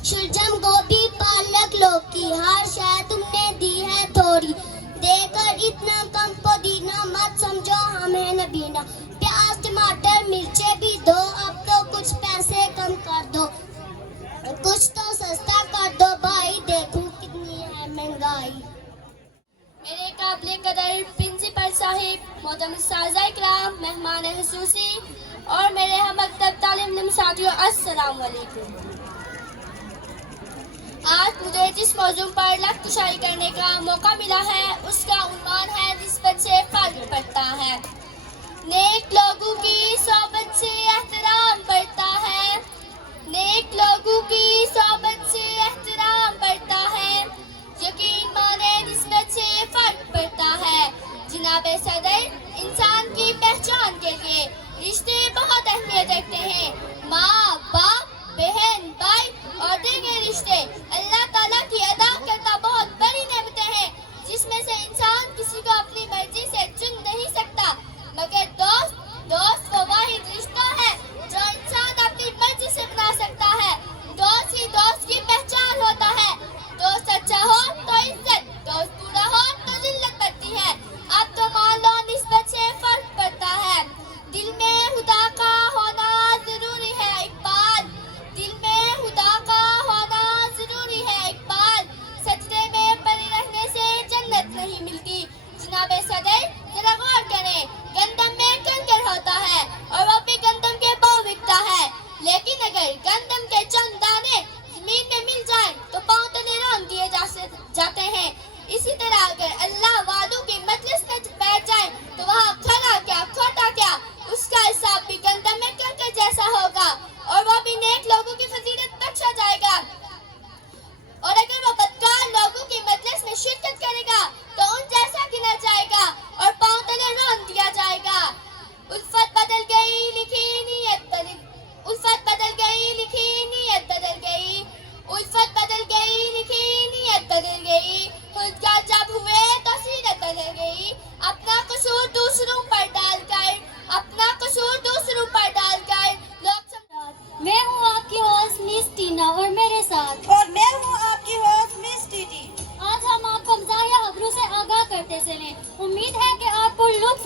शुलजम गोभी पालक लौकी हर शायद तुमने दी है थोड़ी। देकर इतना कम पुदीना मत समझो हम है नबीना। प्याज टमाटर मिर्चे भी दो, अब तो कुछ पैसे कम कर दो, कुछ तो सस्ता कर दो भाई, देखो कितनी है महंगाई। मेरे काबिले कदर प्रिंसिपल साहिब, मोहतरम साज़ा इकराम, मेहमान हुसूसी और मेरे हम मकतब तालिम इल्म साथियों, अस्सलाम वालेकुम। आज मुझे जिस मौजूद पर लख्तशाही करने का मौका मिला है उसका उन्वान है निस्बत से फर्क पड़ता है। नेक लोगों की सोबत से एहतराम बढ़ता है, नेक लोगों की सोबत से एहतराम बढ़ता है। यकीन माने निस्बत से फर्क पड़ता है। जनाब सदर, इंसान की पहचान के लिए रिश्ते बहुत अहमियत रखते हैं। माँ बाप, बहन भाई और दीगर रिश्ते अल्लाह ताला की अदा करता बहुत बड़ी नेमतें हैं, जिसमें से इंसान किसी को अपनी मर्जी से चुन नहीं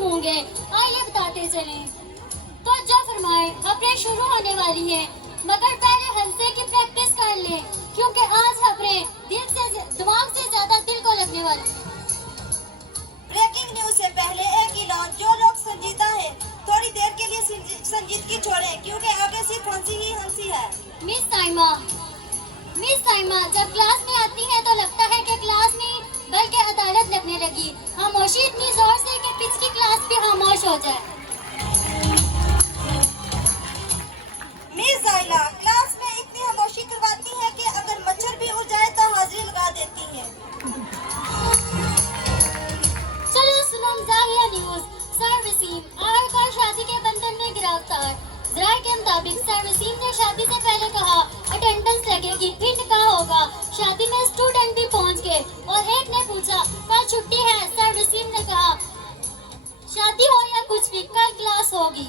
होंगे, आइए बताते चलें। तो जब फरमाए खबरें शुरू होने वाली हैं, मगर पहले हंसने की प्रैक्टिस कर लें, क्योंकि आज खबरें दिमाग से ज्यादा दिल को लगने वाली। ब्रेकिंग न्यूज से पहले एक ऐलान, जो लोग संजीदा हैं थोड़ी देर के लिए संजीदगी छोड़ें, क्योंकि आगे सिर्फ हंसी ही हंसी है। मिस साइमा जब क्लास में आती हैं तो लगता है कि क्लास नहीं बल्कि अदालत लगने लगी। खामोशी इतनी जोर से कि पिछली क्लास भी खामोश हो जाए। मिस जाइला क्लास में इतनी खामोशी करवाती हैं कि अगर मच्छर भी उड़ जाए तो हाजिरी लगा देती हैं। चलो सुनो जाहिया न्यूज। सर वसीम आखिरकार शादी के बंधन में गिरफ्तार। जराये के मुताबिक सर वसीम ने शादी से पहले कहा अटेंडेंस लगेगी, फिर निकाह होगा। शादी में स्टूडेंट भी पहुंच गए और एक ने पूछा कल छुट्टी है। सर वसीम ने कहा शादी हो या कुछ भी, कल क्लास होगी।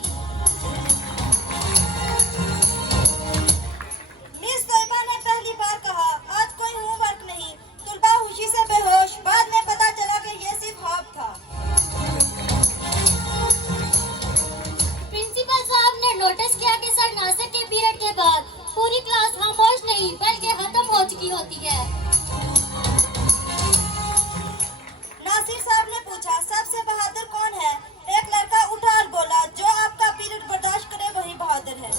मिस तोयबा ने पहली बार कहा आज कोई होमवर्क नहीं। तुलबा खुशी से बेहोश, बाद में पता चला कि ये सिर्फ ख्वाब था। प्रिंसिपल साहब ने नोटिस किया कि सर नासिर के पीरियड के बाद पूरी क्लास खामोश नहीं बल्कि खत्म हो चुकी होती है। नासिर साहब ने पूछा सबसे बहादुर कौन है? एक लड़का उठा और बोला जो आपका पीरियड बर्दाश्त करे वही बहादुर है।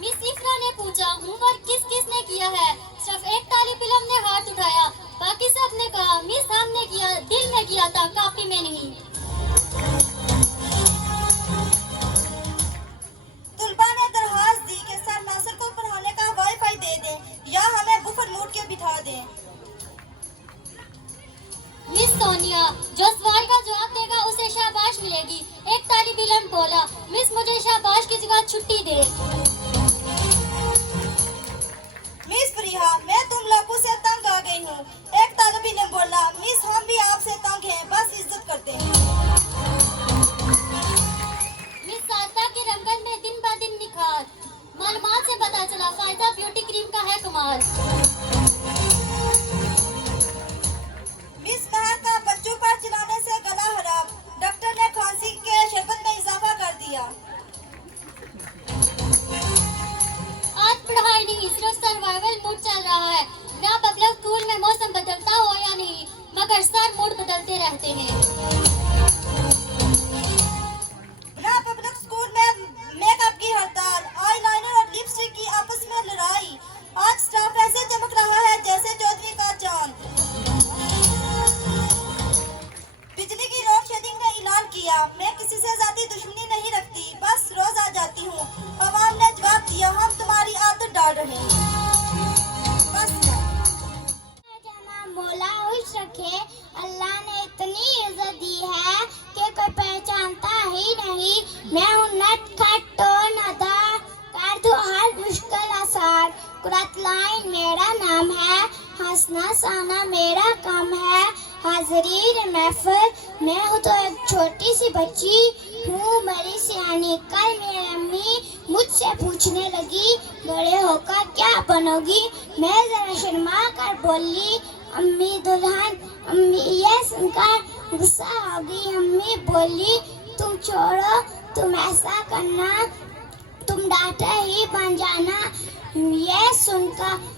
मिस इफ्रा ने पूछा होमवर्क किस किस ने किया है? सिर्फ एक तालिब इल्म ने हाथ उठाया, बाकी सब ने कहा मिस हमने किया, दिल में किया था, कॉपी में नहीं। तुलबा ने दरखास्त दी कि सर नासिर को पढ़ाने का वाईफाई दे दें या हमें बुफर मूड के बिठा दें। मिस सोनिया जो सवाल का जवाब देगा उसे शाबाश मिलेगी। एक तालिब इल्म बोला मिस मुझे शाबाश की जगह छुट्टी दे। मिस प्रिया मैं तुम लोगों से तंग आ गई हूँ। एक तालिब इल्म बोला मिस हम भी आपसे तंग हैं, बस इज्जत करते हैं। मिस सारदा की रंगत में दिन ब दिन निखार। मालूमात से पता चला फायदा ब्यूटी क्रीम का है कमाल। मिस महर का बच्चों पर चिल्लाने से गला खराब, डॉक्टर ने खांसी के शरबत में इजाफा कर दिया। आज पढ़ाई नहीं सिर्फ सर्वाइवल मूड चल रहा है। ना पब्लिक स्कूल में मौसम बदलता हो या नहीं, मगर सर मूड बदलते रहते हैं। ना पब्लिक स्कूल में मेकअप की हड़ताल, आईलाइनर और लिपस्टिक की आपस में लड़ाई। आज स्टाफ ऐसे चमक रहा है जैसे चौधरी का चांद। बिजली की लोड शेडिंग ने ऐलान किया मैं किसी से ज्यादा दुश्मनी नहीं रखती, बस रोज आ जाती हूँ। अवाम ने जवाब दिया हम तुम्हारी आदत डाल रहे हैं। मौला खुश रखे। अल्लाह ने इतनी इज्जत दी है कि कोई पहचानता ही नहीं। मैं हूँ नट खट तो नदा कर दो हर मुश्किल आसान। कुरात लाइन मेरा नाम है, हंसना साना मेरा काम है। हाज़रीन महफिल मैं हूँ तो एक छोटी सी बच्ची हूँ बड़ी सियानी। कल मेरी अम्मी मुझसे पूछने लगी बड़े होकर क्या बनोगी? मैं जरा शर्मा कर बोली अम्मी दुल्हन। अम्मी ये सुनकर गुस्सा आ गई। अम्मी बोली तुम छोड़ो, तुम ऐसा करना, तुम डॉक्टर ही बन जाना। ये सुनकर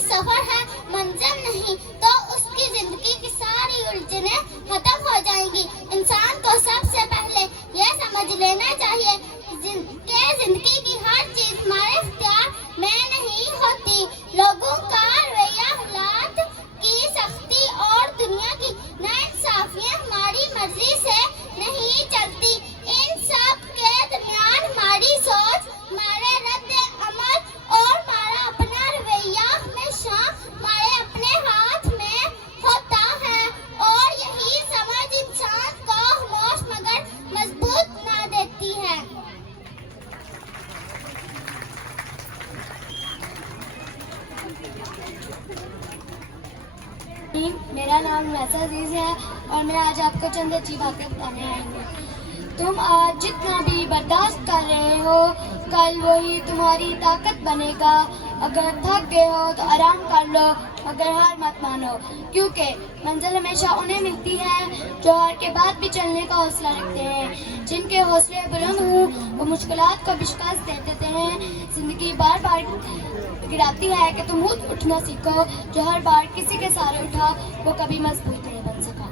सफर है मंजिल नहीं, तो उसकी जिंदगी की सारी उलझनें खत्म हो जाएंगी। इंसान को सब रहीम। मेरा नाम नैसा अजीज है और मैं आज आपको चंद अच्छी बातें बताने आई हूँ। तुम आज जितना भी बर्दाश्त कर रहे हो, कल वही तुम्हारी ताकत बनेगा। अगर थक गए हो तो आराम कर लो, मगर हार मत मानो, क्योंकि मंजिल हमेशा उन्हें मिलती है जो हार के बाद भी चलने का हौसला रखते हैं। जिनके हौसले बुलंद हों वो मुश्किलात को भी शिकस्त दे देते हैं। जिंदगी बार बार गिराती है कि तुम खुद उठना सीखो। जो हर बार किसी के सहारे उठा वो कभी मजबूत नहीं बन सका।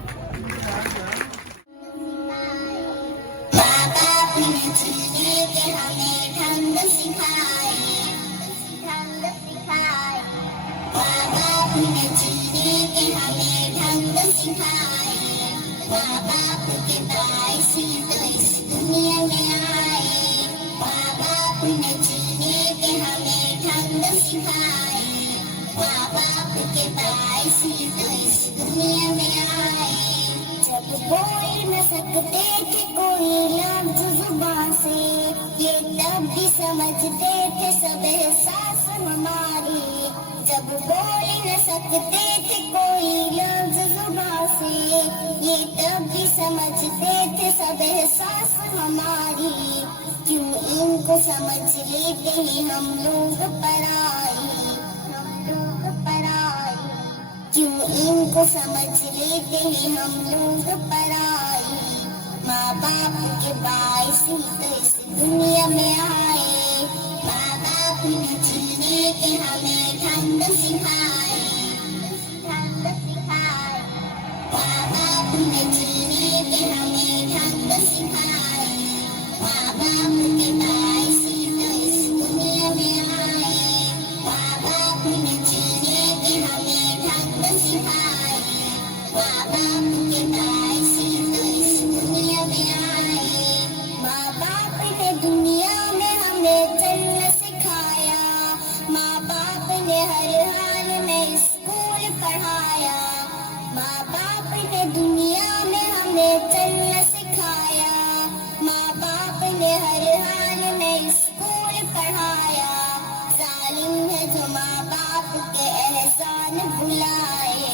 जब बोल न सकते थे कोई लफ्ज़ जुबान से, ये तब भी समझते थे सब एहसास हमारे। जब बोल न सकते थे कोई लफ्ज़ जुबान से, ये तब भी समझते थे सब एहसास हमारे। क्यों इनको समझ लेते हैं हम लोग पराए, हम लोग पराए। क्यों इनको समझ लेते हैं हम लोग पराए। माँ बाप के बाइस ही तो इस दुनिया में आए। माँ बाप ने जीने के हमें ढंग सिखाए, ढंग सिखाए। माँ बाप ने जीने के हमें ढंग सिखाए। माँ बाप के बाइस ही तो इस दुनिया में आए। माँ बाप ने जीने के हमें ढंग सिखाए। माँ बाप के बाइस ही तो इस दुनिया में आए। माँ बाप ने दुनिया में हमें चलना सिखाया। माँ बाप ने हर हाल में स्कूल पढ़ाया। माँ बाप ने दुनिया में हमें चलना सिखाया। माँ बाप ने हर हाल में स्कूल पढ़ाया। जालिम है जो माँ बाप के एहसान भुलाए,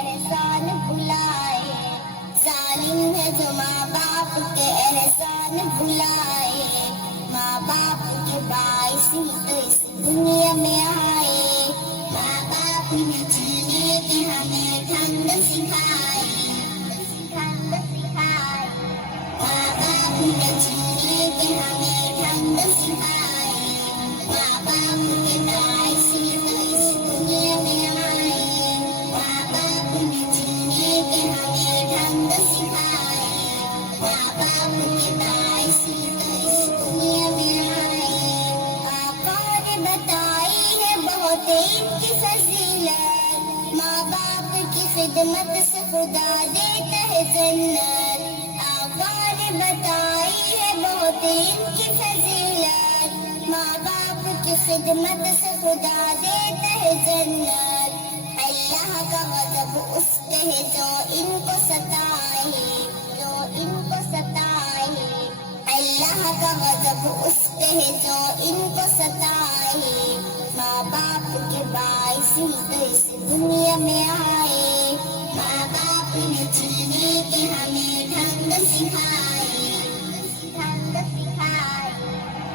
एहसान भुलाए। जालिम है जो माँ बाप के एहसान भुलाए। माँ बाप के बाइस ही तो इस दुनिया में आए। माँ बाप ने जीने के हमें ढंग सिखाए, ढंग सिखाए। माँ बाप ने जीने के हमें ढंग सिखाए। माँ बाप के बाइस ही तो इस दुनिया में आए। माँ बाप ने जीने के हमें ढंग सिखाए। माँ बाप के बाइस ही तो इस दुनिया में आए। आका ने बताई है बहुत इनकी फजीलत। माँ बाप की खिदमत से खुदा देता है जन्नत। आका ने बताई है बहुत इनकी फजीलत। माँ बाप की खिदमत से खुदा देता है जन्नत। अल्लाह का गज़ब उस पे है जो इनको सताए, जो इनको सताए। अल्लाह का गज़ब उस पे है जो इनको सताए। माँ बाप के बाइस ही तो इस दुनिया में आए। माँ बाप ने जीने के हमें ढंग सिखाए, ढंग सिखाए।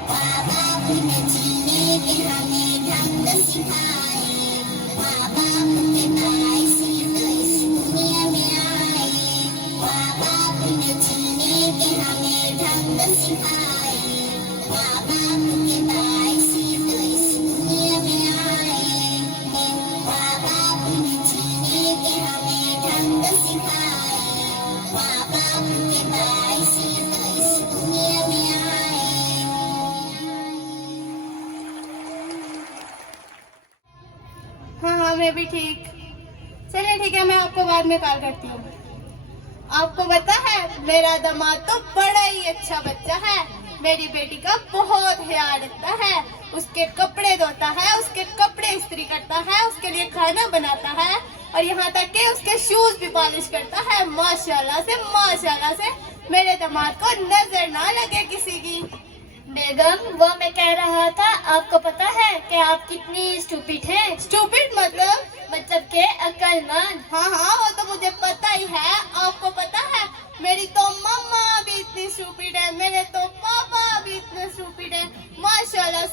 माँ बाप ने जीने के हमें ढंग सिखाए। माँ बाप के बाइस ही तो इस दुनिया में आए। माँ बाप ने जीने के हमें ढंग सिखाए। माँ बाप के बाइस ही तो इस दुनिया में आए। माँ बाप ने जीने के हमें ढंग सिखाए। माँ बाप के बाइस ही तो इस दुनिया में आए। हाँ हाँ मैं भी ठीक। चलिए ठीक है, मैं आपको बाद में कॉल करती हूँ। आपको पता है मेरा दामाद तो बड़ा ही अच्छा बच्चा है। मेरी बेटी का बहुत ख्याल रखता है। उसके कपड़े धोता है, उसके कपड़े इस्त्री करता है, उसके लिए खाना बनाता है और यहाँ तक कि उसके शूज भी पॉलिश करता है। माशाल्लाह से मेरे दामाद को नजर ना लगे किसी की। बेगम, वो मैं कह रहा था, आपको पता है कि आप कितनी स्टूपिड हैं? स्टूपिड मतलब मतलब के अक्लमंद। हाँ हाँ वो तो मुझे पता ही है। आपको पता है मेरी तो मम्मा भी इतनी स्टूपिड है, मेरे तो पापा भी इतने स्टूपिड है। माशाल्लाह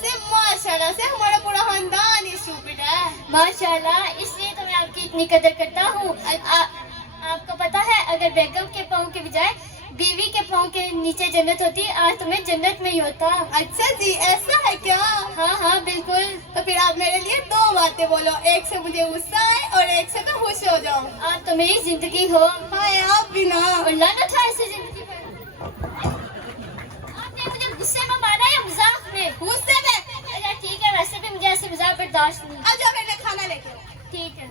से हमारा पूरा खानदान ही स्टूपिड है। माशाल्लाह, इसलिए तो मैं आपकी इतनी कदर करता हूँ। आपको पता है अगर बेगम के पाँव के बजाय बीवी के पाँव के नीचे जन्नत होती, आज तुम्हें जन्नत में ही होता। अच्छा जी, ऐसा है क्या? हाँ हाँ बिल्कुल। तो फिर आप मेरे लिए दो बातें बोलो, एक से मुझे गुस्सा आए और एक से मैं खुश हो जाऊँ। आज तो मेरी जिंदगी हो। हाँ आप भी ना। और लानत है ऐसी जिंदगी पर। आपने मुझे गुस्से में मारा या मजाक में? गुस्से में। अच्छा ठीक है, वैसे भी मुझे ऐसे मजाक बर्दाश्त नहीं। अब जाओ मेरे लिए खाना लेके। ठीक है।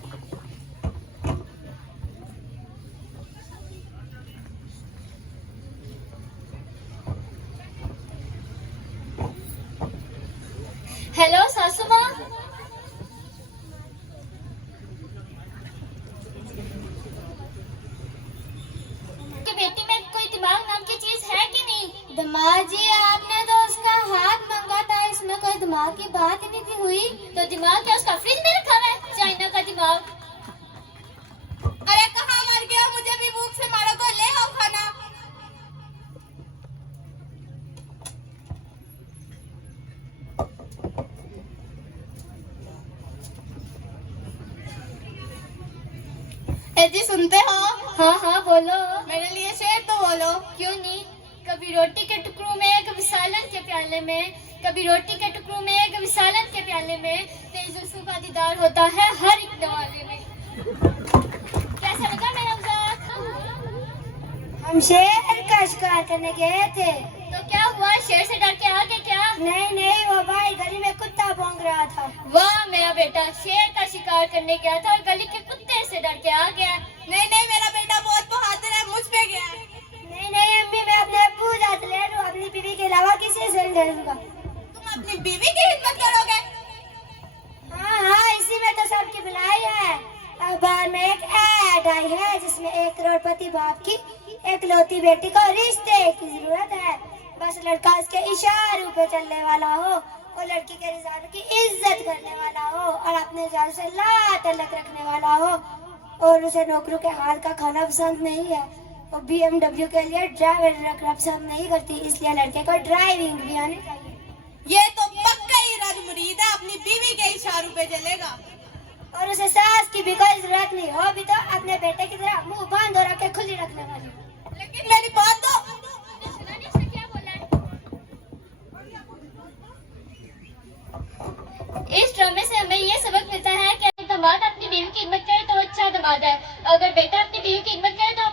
हेलो सासू माँ। कि बेटी में कोई दिमाग नाम की चीज है कि नहीं? दिमाग जी, आपने तो उसका हाथ मांगा था, इसमें कोई दिमाग की बात ही नहीं थी हुई। तो दिमाग क्या उसका फ्रिज में रखा हुआ है? चाइना का दिमाग। अरे कहाँ मर गया? मुझे भी भूख से मारो तो ले आओ खाना। जी सुनते हो? हाँ हाँ बोलो। मेरे लिए शेर तो बोलो। क्यों नहीं, कभी रोटी के टुकड़ों में, कभी सालन के प्याले में, कभी रोटी के टुकड़ों में, कभी सालन के प्याले में, तेरे जुल्फों का दीदार होता है हर एक नवाले में। कैसा लगा मेरा मजाक? हम शेर का शिकार करने गए थे। तो क्या हुआ, शेर से डर के आ गए क्या? नहीं, वो भाई गली में कुत्ता भौंक रहा था। वाह मेरा बेटा, शेर का शिकार करने गया था और गली के कुत्ते से डर के आ गया। नहीं मेरा बेटा बहुत बहादुर है, मुझ पे गया। नहीं अम्मी, मैं अपने अब्बू जात ले लूं, अपनी बीवी के अलावा किसी से नहीं डरूंगा। तुम अपनी बीवी की हिम्मत करोगे? हाँ, इसी में तो सबकी भलाई है। अखबार में एक ऐड आई है जिसमें 1 करोड़पति बाप की एकलौती बेटी को रिश्ते की जरूरत है। बस लड़का उसके इशारों पे चलने वाला हो और लड़की के रिश्तेदारों की इज्जत करने वाला हो और अपने जान से ला तलक रखने वाला हो। और उसे नौकरों के हाथ का खाना पसंद नहीं है। वो BMW के लिए ड्राइवर रखना पसंद नहीं करती, इसलिए लड़के को ड्राइविंग भी आनी चाहिए। ये तो पक्का ही रद मुरीद है, अपनी बीवी के इशारों पे चलेगा। और उसे सास की भी कोई जरूरत नहीं हो, भी तो अपने बेटे की तरह मुंह बांध और रखे खुली रखने वाली। लेकिन मेरी बात तो क्या बोला है? इस ड्रामे से हमें ये सबक मिलता है कि दामाद अपनी बीवी की हिम्मत करे तो अच्छा दामाद है, अगर बेटा अपनी बीवी की हिम्मत करे तो